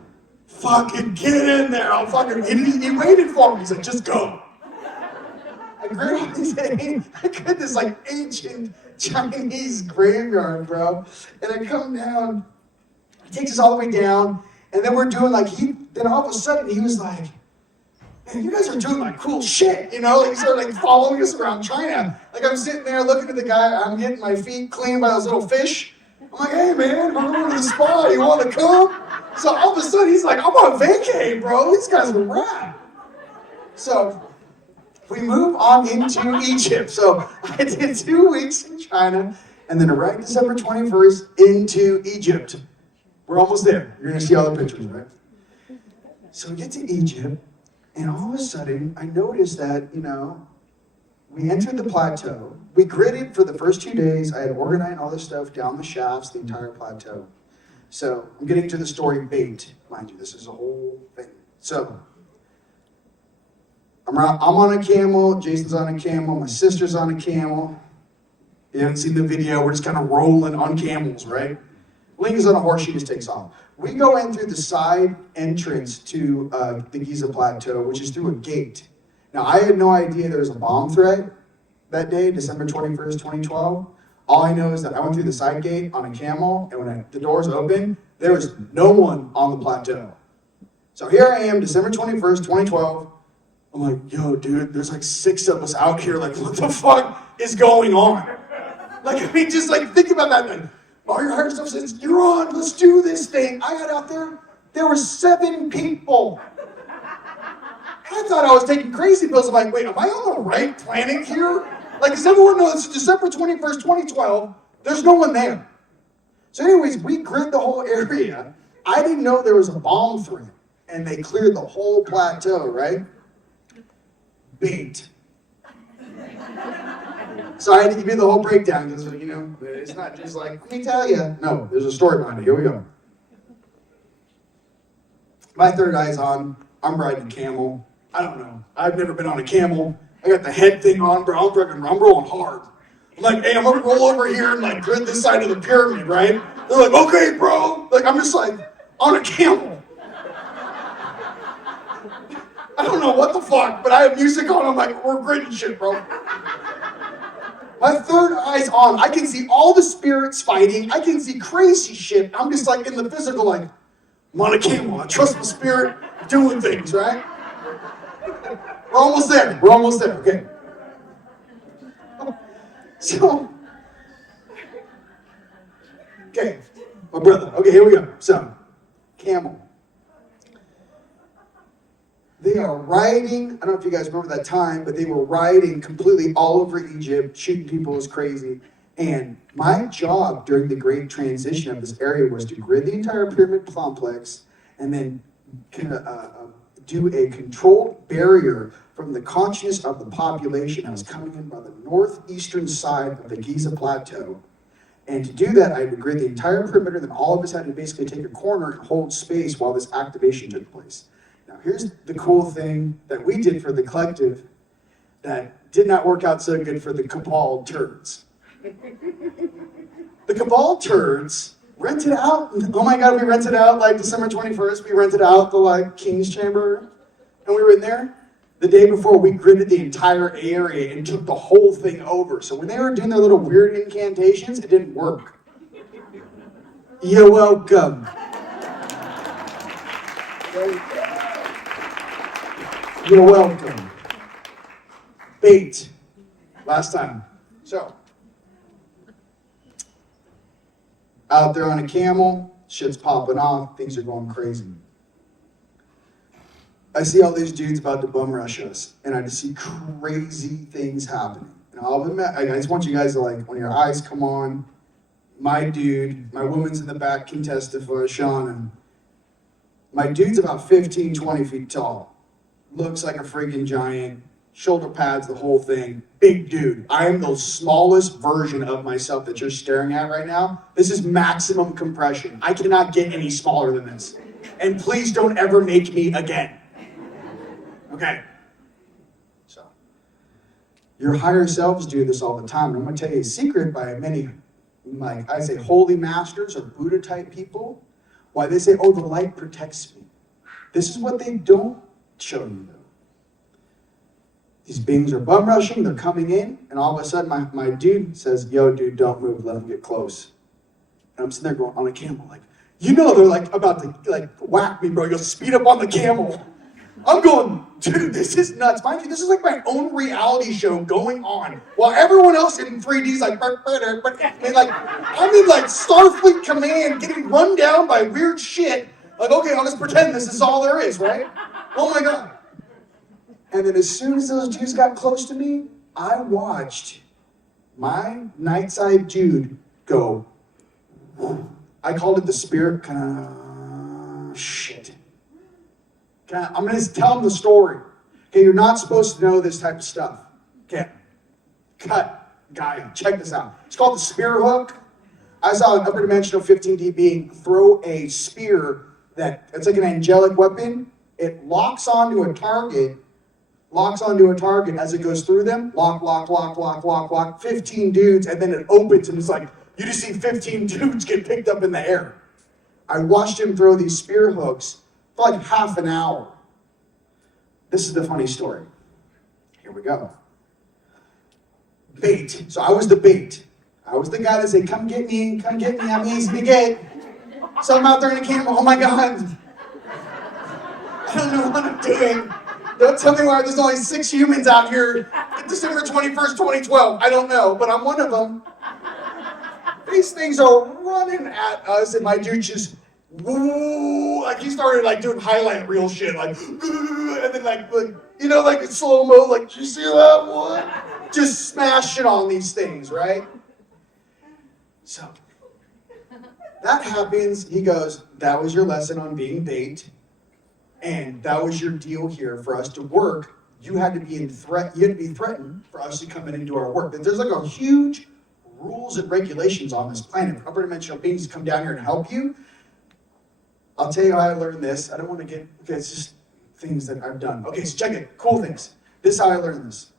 fucking get in there, I'll fucking, he waited for me, he's like, just go. I grabbed this like ancient Chinese graveyard, bro. And I come down, he takes us all the way down, and then we're doing like, then all of a sudden he was like, man, you guys are doing like cool shit, Like he started like following us around China. Like I'm sitting there looking at the guy, I'm getting my feet cleaned by those little fish. I'm like, hey man, we're going to the spa, you want to come? So all of a sudden he's like, I'm on vacay, bro. These guys are rad. So we move on into Egypt. So I did 2 weeks in China, and then arrived December 21st into Egypt. We're almost there. You're gonna see all the pictures, right? So we get to Egypt, and all of a sudden, I noticed that, we entered the plateau. We gridded for the first 2 days. I had organized all this stuff down the shafts, the entire plateau. So I'm getting to the story bait, mind you. This is a whole thing. So I'm on a camel. Jason's on a camel. My sister's on a camel. You haven't seen the video. We're just kind of rolling on camels, right? Link is on a horse. She just takes off. We go in through the side entrance to the Giza Plateau, which is through a gate. Now, I had no idea there was a bomb threat that day, December 21st, 2012. All I know is that I went through the side gate on a camel, and when the doors opened, there was no one on the plateau. So here I am, December 21st, 2012. I'm like, yo, dude, there's like 6 of us out here. Like, what the fuck is going on? Like, I mean, just like, think about that. Like, all your higher stuff says, you're on, let's do this thing. I got out there were 7 people. I thought I was taking crazy pills. I'm like, wait, am I on the right planet here? Like, does everyone know it's December 21st, 2012? There's no one there. So anyways, we grid the whole area. I didn't know there was a bomb threat. And they cleared the whole plateau, right? Bait. So I had to give you the whole breakdown because, it's not just like, let me tell you. No, there's a story behind it. Here we go. My third eye's on. I'm riding a camel. I don't know. I've never been on a camel. I got the head thing on, bro. I'm rolling hard. I'm like, hey, I'm gonna roll over here and like grid this side of the pyramid, right? They're like, okay, bro. Like, I'm just like on a camel. I don't know what the fuck, but I have music on. I'm like, we're gridding shit, bro. My third eye's on. I can see all the spirits fighting. I can see crazy shit. I'm just like in the physical, like, I'm on a camel. I trust my spirit doing things, right? We're almost there. Okay. So, okay, my brother. Okay, here we go. So, camel. They are riding, I don't know if you guys remember that time, but they were riding completely all over Egypt, shooting people as crazy. And my job during the great transition of this area was to grid the entire pyramid complex and then do a controlled barrier from the consciousness of the population that was coming in by the northeastern side of the Giza Plateau. And to do that, I had to grid the entire perimeter, then all of us had to basically take a corner and hold space while this activation took place. Now, here's the cool thing that we did for the collective that did not work out so good for the cabal turds. The cabal turds rented out, oh my God, we rented out like December 21st, we rented out the like King's Chamber, and we were in there. The day before, we gridded the entire area and took the whole thing over. So when they were doing their little weird incantations, it didn't work. You're welcome. You're welcome. Bait. Last time. So, out there on a camel, shit's popping off, things are going crazy. I see all these dudes about to bum rush us, and I just see crazy things happening. And I just want you guys to, like, when your eyes come on, my dude, my woman's in the back can testify, Sean, and my dude's about 15, 20 feet tall. Looks like a freaking giant, shoulder pads, the whole thing. Big dude. I am the smallest version of myself that you're staring at right now. This is maximum compression. I cannot get any smaller than this. And please don't ever make me again. Okay. So, your higher selves do this all the time. And I'm going to tell you a secret by many, like I say, holy masters or Buddha type people. Why they say, oh, the light protects me. This is what they don't show you, though. These beings are bum rushing, they're coming in, and all of a sudden my dude says, yo, dude, don't move, let them get close. And I'm sitting there going on a camel, like, you know they're like about to like whack me, bro. You'll speed up on the camel. I'm going, dude, this is nuts. Mind you, this is like my own reality show going on. While everyone else in 3D is like, I'm in like Starfleet Command getting run down by weird shit. Like, okay, I'll just pretend this is all there is, right? Oh my God. And then as soon as those dudes got close to me, I watched my night side dude go, I called it the spirit kind of shit. I'm going to tell them the story. Okay, you're not supposed to know this type of stuff. Okay, cut, guy, check this out. It's called the spear hook. I saw an upper dimensional 15D being throw a spear it's like an angelic weapon. It locks onto a target as it goes through them. Lock. 15 dudes, and then it opens, and it's like, you just see 15 dudes get picked up in the air. I watched him throw these spear hooks for like half an hour. This is the funny story. Here we go. Bait. So I was the bait. I was the guy that said, come get me, I'm easy to get. So I'm out there in a camel, oh my God. I don't know what I'm doing. Don't tell me why there's only 6 humans out here December 21st, 2012. I don't know, but I'm one of them. These things are running at us, and my dude just, woo, like he started like doing highlight reel shit, like, and then like you know, like in slow-mo, like, you see that one? Just smashing on these things, right? So, that happens, he goes, that was your lesson on being bait, and that was your deal here for us to work. You had to be threatened for us to come in and do our work. There's like a huge rules and regulations on this planet. Upper dimensional beings come down here and help you. I'll tell you how I learned this. I don't want to get, okay, it's just things that I've done. Okay, so check it, cool things. This is how I learned this.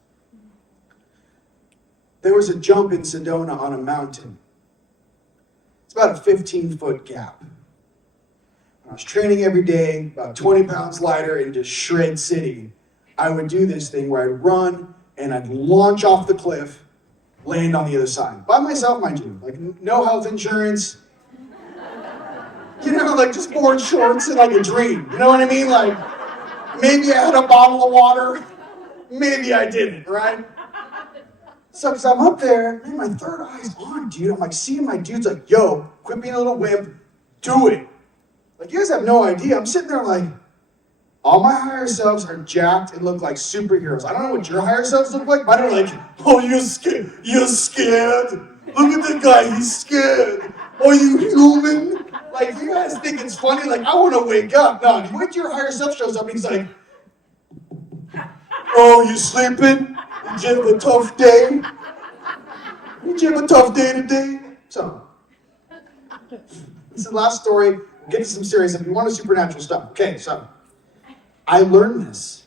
There was a jump in Sedona on a mountain. It's about a 15-foot gap. When I was training every day, about 20 pounds lighter into Shred City, I would do this thing where I'd run and I'd launch off the cliff, land on the other side. By myself, mind you. Like, no health insurance. You know, like just board shorts and like a dream. You know what I mean? Like, maybe I had a bottle of water. Maybe I didn't, right? So, because I'm up there, man, my third eye's on, dude. I'm like seeing my dudes like, yo, quit being a little wimp. Do it. Like, you guys have no idea. I'm sitting there like, all my higher selves are jacked and look like superheroes. I don't know what your higher selves look like, but they're like, oh, you're scared. You're scared. Look at the guy, he's scared. Are you human? Like, you guys think it's funny? Like, I want to wake up. No, wait till your higher self shows up and he's like, oh, you sleeping? Did you have a tough day? Did you have a tough day today? So, this is the last story. We'll get to some serious stuff. If you want supernatural stuff. Okay, so, I learned this.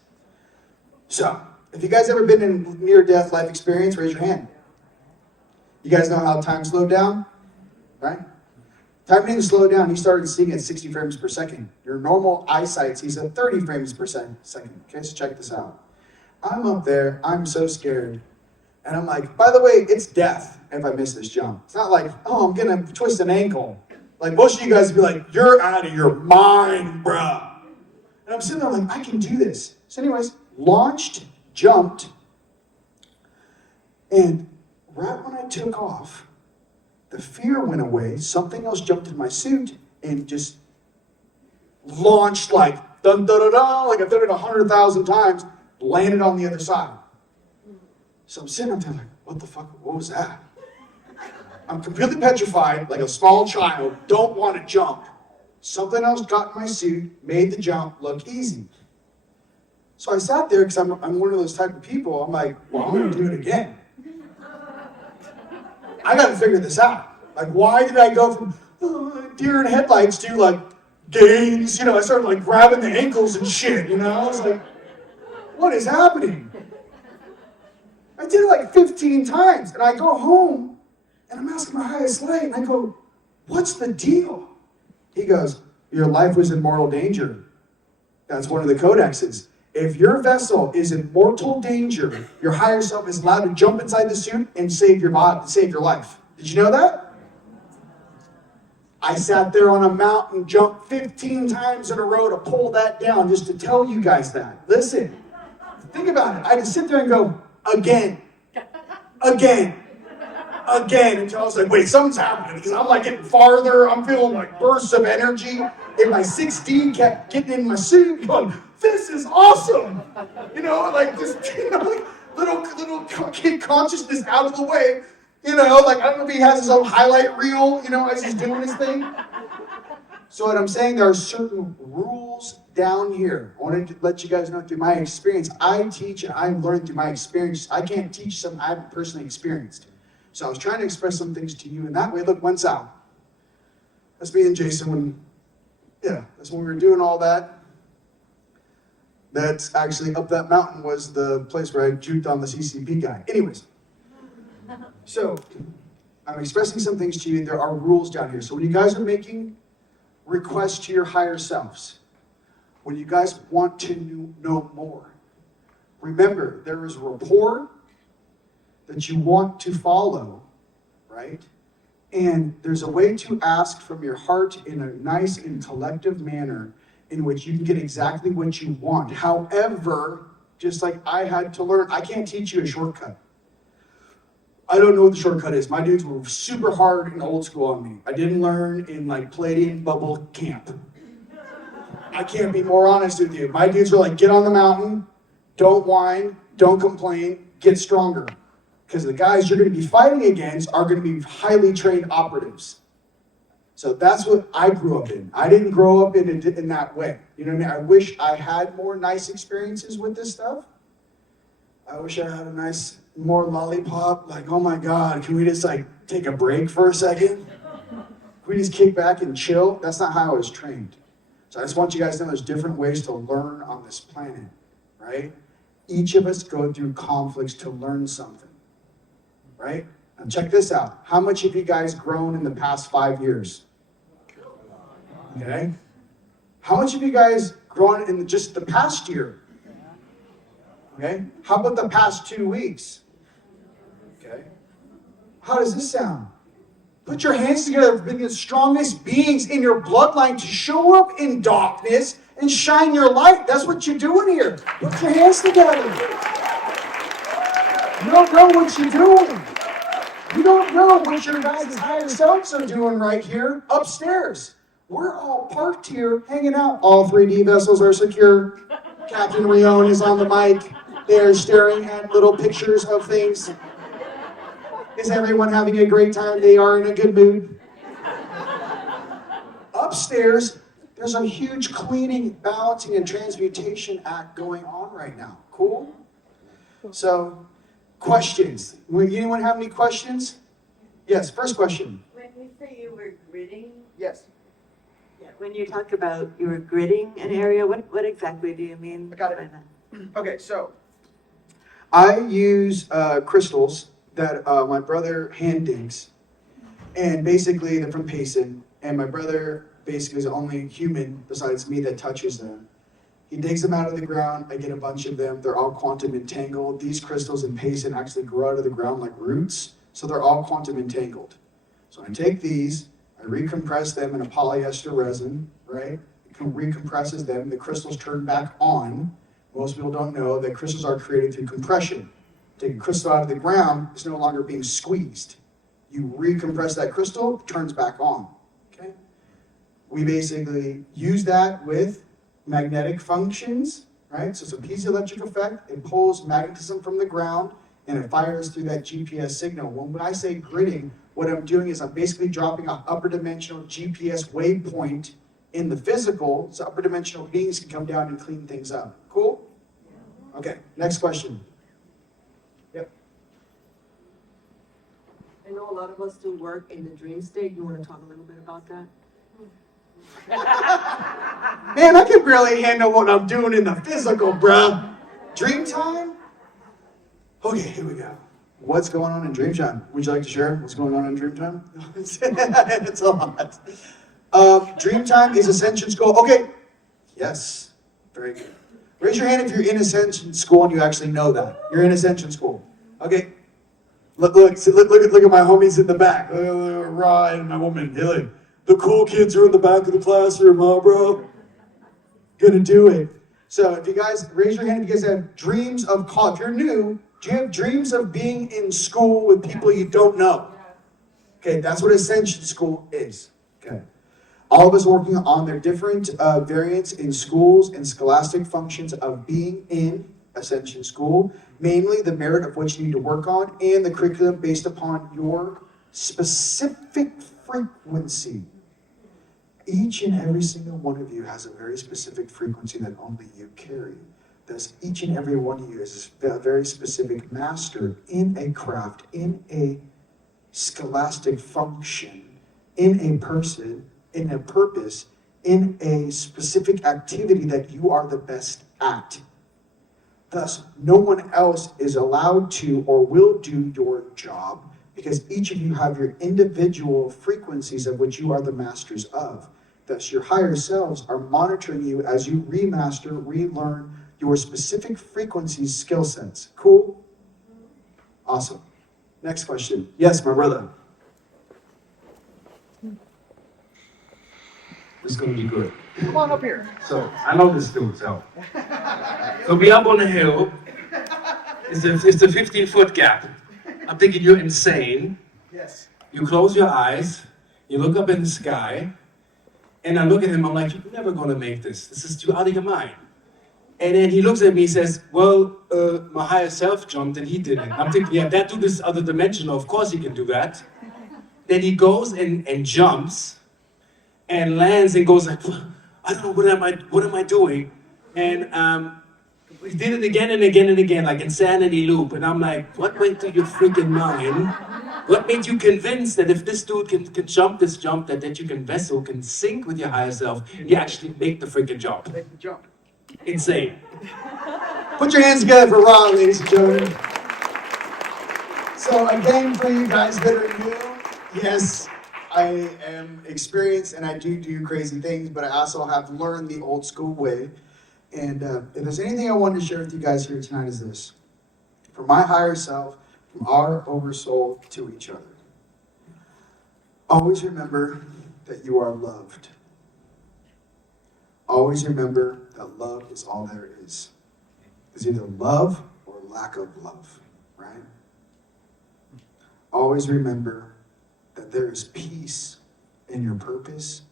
So, if you guys ever been in near-death life experience, raise your hand. You guys know how time slowed down? Right? Time didn't slow down. He started seeing at 60 frames per second. Your normal eyesight sees at 30 frames per second. Okay, so check this out. I'm up there, I'm so scared. And I'm like, by the way, it's death if I miss this jump. It's not like, oh, I'm gonna twist an ankle. Like most of you guys would be like, you're out of your mind, bruh. And I'm sitting there like, I can do this. So anyways, launched, jumped, and right when I took off, the fear went away, something else jumped in my suit and just launched like, dun dun dun dun, like I've done it 100,000 times, landed on the other side. So I'm sitting up there like, what the fuck, what was that? I'm completely petrified, like a small child, don't want to jump. Something else got in my suit, made the jump look easy. So I sat there because I'm one of those type of people, I'm like, well, I'm gonna do it again. I gotta figure this out. Like, why did I go from deer in headlights to like gains? You know, I started like grabbing the ankles and shit, you know? I was like, what is happening? I did it like 15 times, and I go home, and I'm asking my highest light, and I go, what's the deal? He goes, your life was in mortal danger. That's one of the codexes. If your vessel is in mortal danger, your higher self is allowed to jump inside the suit and save your body, save your life. Did you know that? I sat there on a mountain, jumped 15 times in a row to pull that down, just to tell you guys that. Listen, think about it. I just sit there and go, again, until I was like, wait, something's happening, because I'm like getting farther, I'm feeling like bursts of energy, and my 6D kept getting in my suit, going, this is awesome, you know, like just, you know, like little kid consciousness out of the way, you know, like I don't know if he has his own highlight reel, you know, as he's doing his thing. So what I'm saying, there are certain rules down here. I wanted to let you guys know through my experience. I teach and I've learned through my experience. I can't teach something I haven't personally experienced. So I was trying to express some things to you, and that way, look, went out. That's me and Jason that's when we were doing all that. That's actually up that mountain was the place where I juked on the CCP guy. Anyways, so I'm expressing some things to you. There are rules down here. So when you guys are making requests to your higher selves, when you guys want to know more, remember there is rapport that you want to follow, right? And there's a way to ask from your heart in a nice and collective manner in which you can get exactly what you want. However, just like I had to learn, I can't teach you a shortcut. I don't know what the shortcut is. My dudes were super hard and old school on me. I didn't learn in like Palladian bubble camp. I can't be more honest with you. My dudes were like, get on the mountain, don't whine, don't complain, get stronger. Because the guys you're going to be fighting against are going to be highly trained operatives. So that's what I grew up in. I didn't grow up in that way. You know what I mean? I wish I had more nice experiences with this stuff. I wish I had a nice, more lollipop. Like, oh my God, can we just like take a break for a second? Can we just kick back and chill? That's not how I was trained. So I just want you guys to know there's different ways to learn on this planet, right? Each of us go through conflicts to learn something. Right? Now check this out. How much have you guys grown in the past 5 years? Okay? How much have you guys grown in just the past year? Okay? How about the past 2 weeks? Okay? How does this sound? Put your hands together for being the strongest beings in your bloodline to show up in darkness and shine your light. That's what you're doing here. Put your hands together. You don't know what you're doing. You don't know what your guys' higher selves are doing right here upstairs. We're all parked here, hanging out. All 3D vessels are secure. Captain Rion is on the mic. They are staring at little pictures of things. Is everyone having a great time? They are in a good mood. Upstairs, there's a huge cleaning, balancing, and transmutation act going on right now. Cool? So, questions. Anyone have any questions? Yes, first question. When you say you were gridding, Yes. when you talk about you were gridding an area, what exactly do you mean I got it. by that? Okay, so I use crystals that my brother hand digs, and basically they're from Payson, and my brother basically is the only human besides me that touches them. He digs them out of the ground. I get a bunch of them. They're all quantum entangled. These crystals in Payson actually grow out of the ground like roots, so they're all quantum entangled. So I take these, I recompress them in a polyester resin, right? It recompresses them. The crystals turn back on. Most people don't know that crystals are created through compression. Take a crystal out of the ground, it's no longer being squeezed. You recompress that crystal, it turns back on. Okay? We basically use that with magnetic functions, right? So it's a piezoelectric effect. It pulls magnetism from the ground and it fires through that GPS signal. When I say gridding, what I'm doing is I'm basically dropping an upper dimensional GPS waypoint in the physical, so upper dimensional beings can come down and clean things up. Cool? Okay, next question. Yep. I know a lot of us do work in the dream state. You want to talk a little bit about that? Man, I can barely handle what I'm doing in the physical, bruh. Dream time? Okay, here we go. What's going on in dream time? Would you like to share what's going on in dream time? It's a lot. Dream time is Ascension School. Okay. Yes. Very good. Raise your hand if you're in Ascension School and you actually know that. You're in Ascension School. Okay. Look at my homies in the back. Ryan and my woman. Hilly. The cool kids are in the back of the classroom, huh, bro? Gonna do it. So if you guys, raise your hand if you guys have dreams of college. If you're new, do you have dreams of being in school with people you don't know? Okay, that's what Ascension School is. Okay. All of us working on their different variants in schools and scholastic functions of being in Ascension School, mainly the merit of what you need to work on and the curriculum based upon your specific frequency. Each and every single one of you has a very specific frequency that only you carry. Thus, each and every one of you is a very specific master in a craft, in a scholastic function, in a person, in a purpose, in a specific activity that you are the best at. Thus, no one else is allowed to or will do your job because each of you have your individual frequencies of which you are the masters of. Thus, your higher selves are monitoring you as you remaster, relearn your specific frequencies, skill sets. Cool? Awesome. Next question. Yes, my brother. This is going to be good. Come on up here. So, I know this dude, so we up on the hill. It's a 15-foot gap. I'm thinking you're insane. Yes. You close your eyes, you look up in the sky, and I look at him, I'm like, you're never going to make this. This is too out of your mind. And then he looks at me and says, well, my higher self jumped and he didn't. I'm thinking, yeah, that dude is other dimensional. Of course he can do that. Then he goes and jumps and lands and goes like, I don't know, what am I doing? And he did it again and again and again, like insanity loop. And I'm like, what went through your freaking mind? What made you convinced that if this dude can jump this jump, that you can sync with your higher self, you actually make the freaking jump? Make the jump. Insane. Put your hands together for Ron, ladies and gentlemen. So again, for you guys that are new, yes, I am experienced and I do crazy things, but I also have learned the old school way. And if there's anything I wanted to share with you guys here tonight is this. From my higher self, from our oversoul to each other. Always remember that you are loved. Always remember that love is all there is. There's either love or lack of love, right? Always remember that there is peace in your purpose,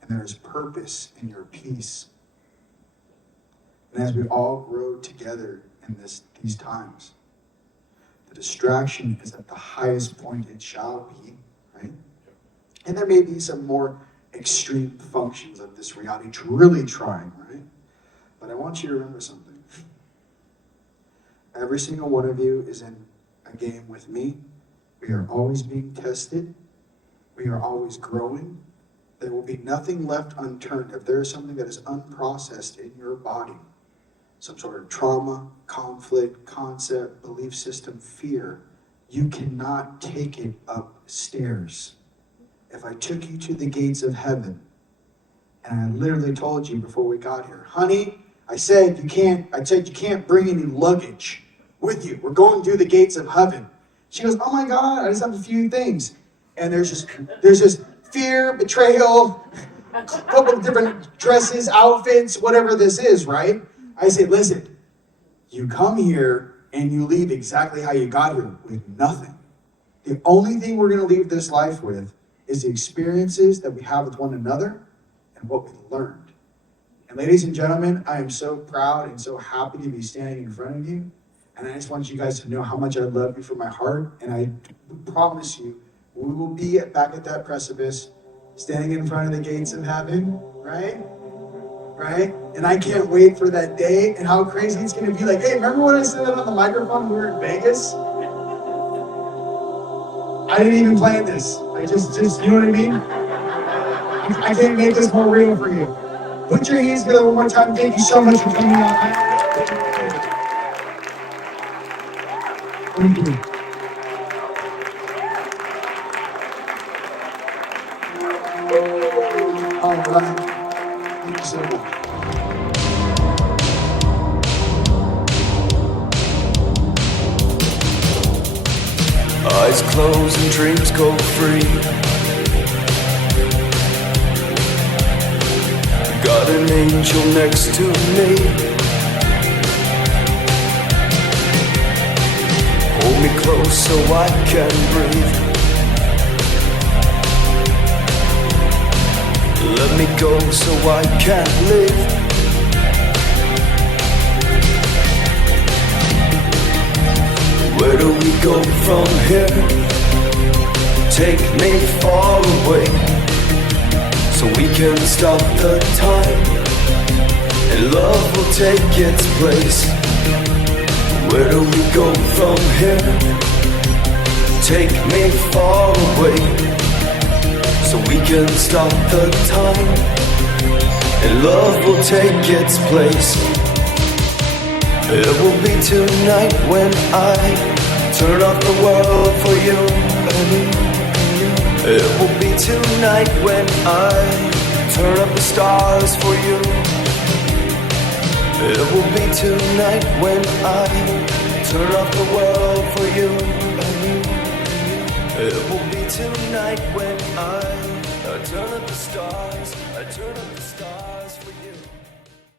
and there is purpose in your peace. And as we all grow together in these times, the distraction is at the highest point it shall be, right? And there may be some more extreme functions of this reality really trying, right? But I want you to remember something. Every single one of you is in a game with me. We are always being tested. We are always growing. There will be nothing left unturned if there is something that is unprocessed in your body. Some sort of trauma, conflict, concept, belief system, fear. You cannot take it upstairs. If I took you to the gates of heaven And I literally told you before we got here, honey, I said you can't bring any luggage with you. We're going through the gates of heaven. She goes, oh my God, I just have a few things. And there's just fear, betrayal, a couple of different dresses, outfits, whatever this is, right? I say, listen, you come here and you leave exactly how you got here, with nothing. The only thing we're going to leave this life with is the experiences that we have with one another and what we learned. And ladies and gentlemen, I am so proud and so happy to be standing in front of you. And I just want you guys to know how much I love you from my heart. And I promise you, we will be back at that precipice, standing in front of the gates of heaven, right? Right? And I can't wait for that day and how crazy it's going to be. Like, hey, remember when I said that on the microphone when we were in Vegas? I didn't even plan this. I just, you know what I mean? I can't make this more real for you. Put your hands together one more time. Thank you so much for coming out. Thank you. All right. Thank you so much. Eyes closed and dreams go free. Got an angel next to me. Hold me close so I can breathe. Let me go so I can live. Where do we go from here? Take me far away, so we can stop the time, and love will take its place. Where do we go from here? Take me far away, so we can stop the time, and love will take its place. It will be tonight when I turn off the world for you. It will be tonight when I turn up the stars for you. It will be tonight when I turn off the world for you. It will be tonight when I turn up the stars for you.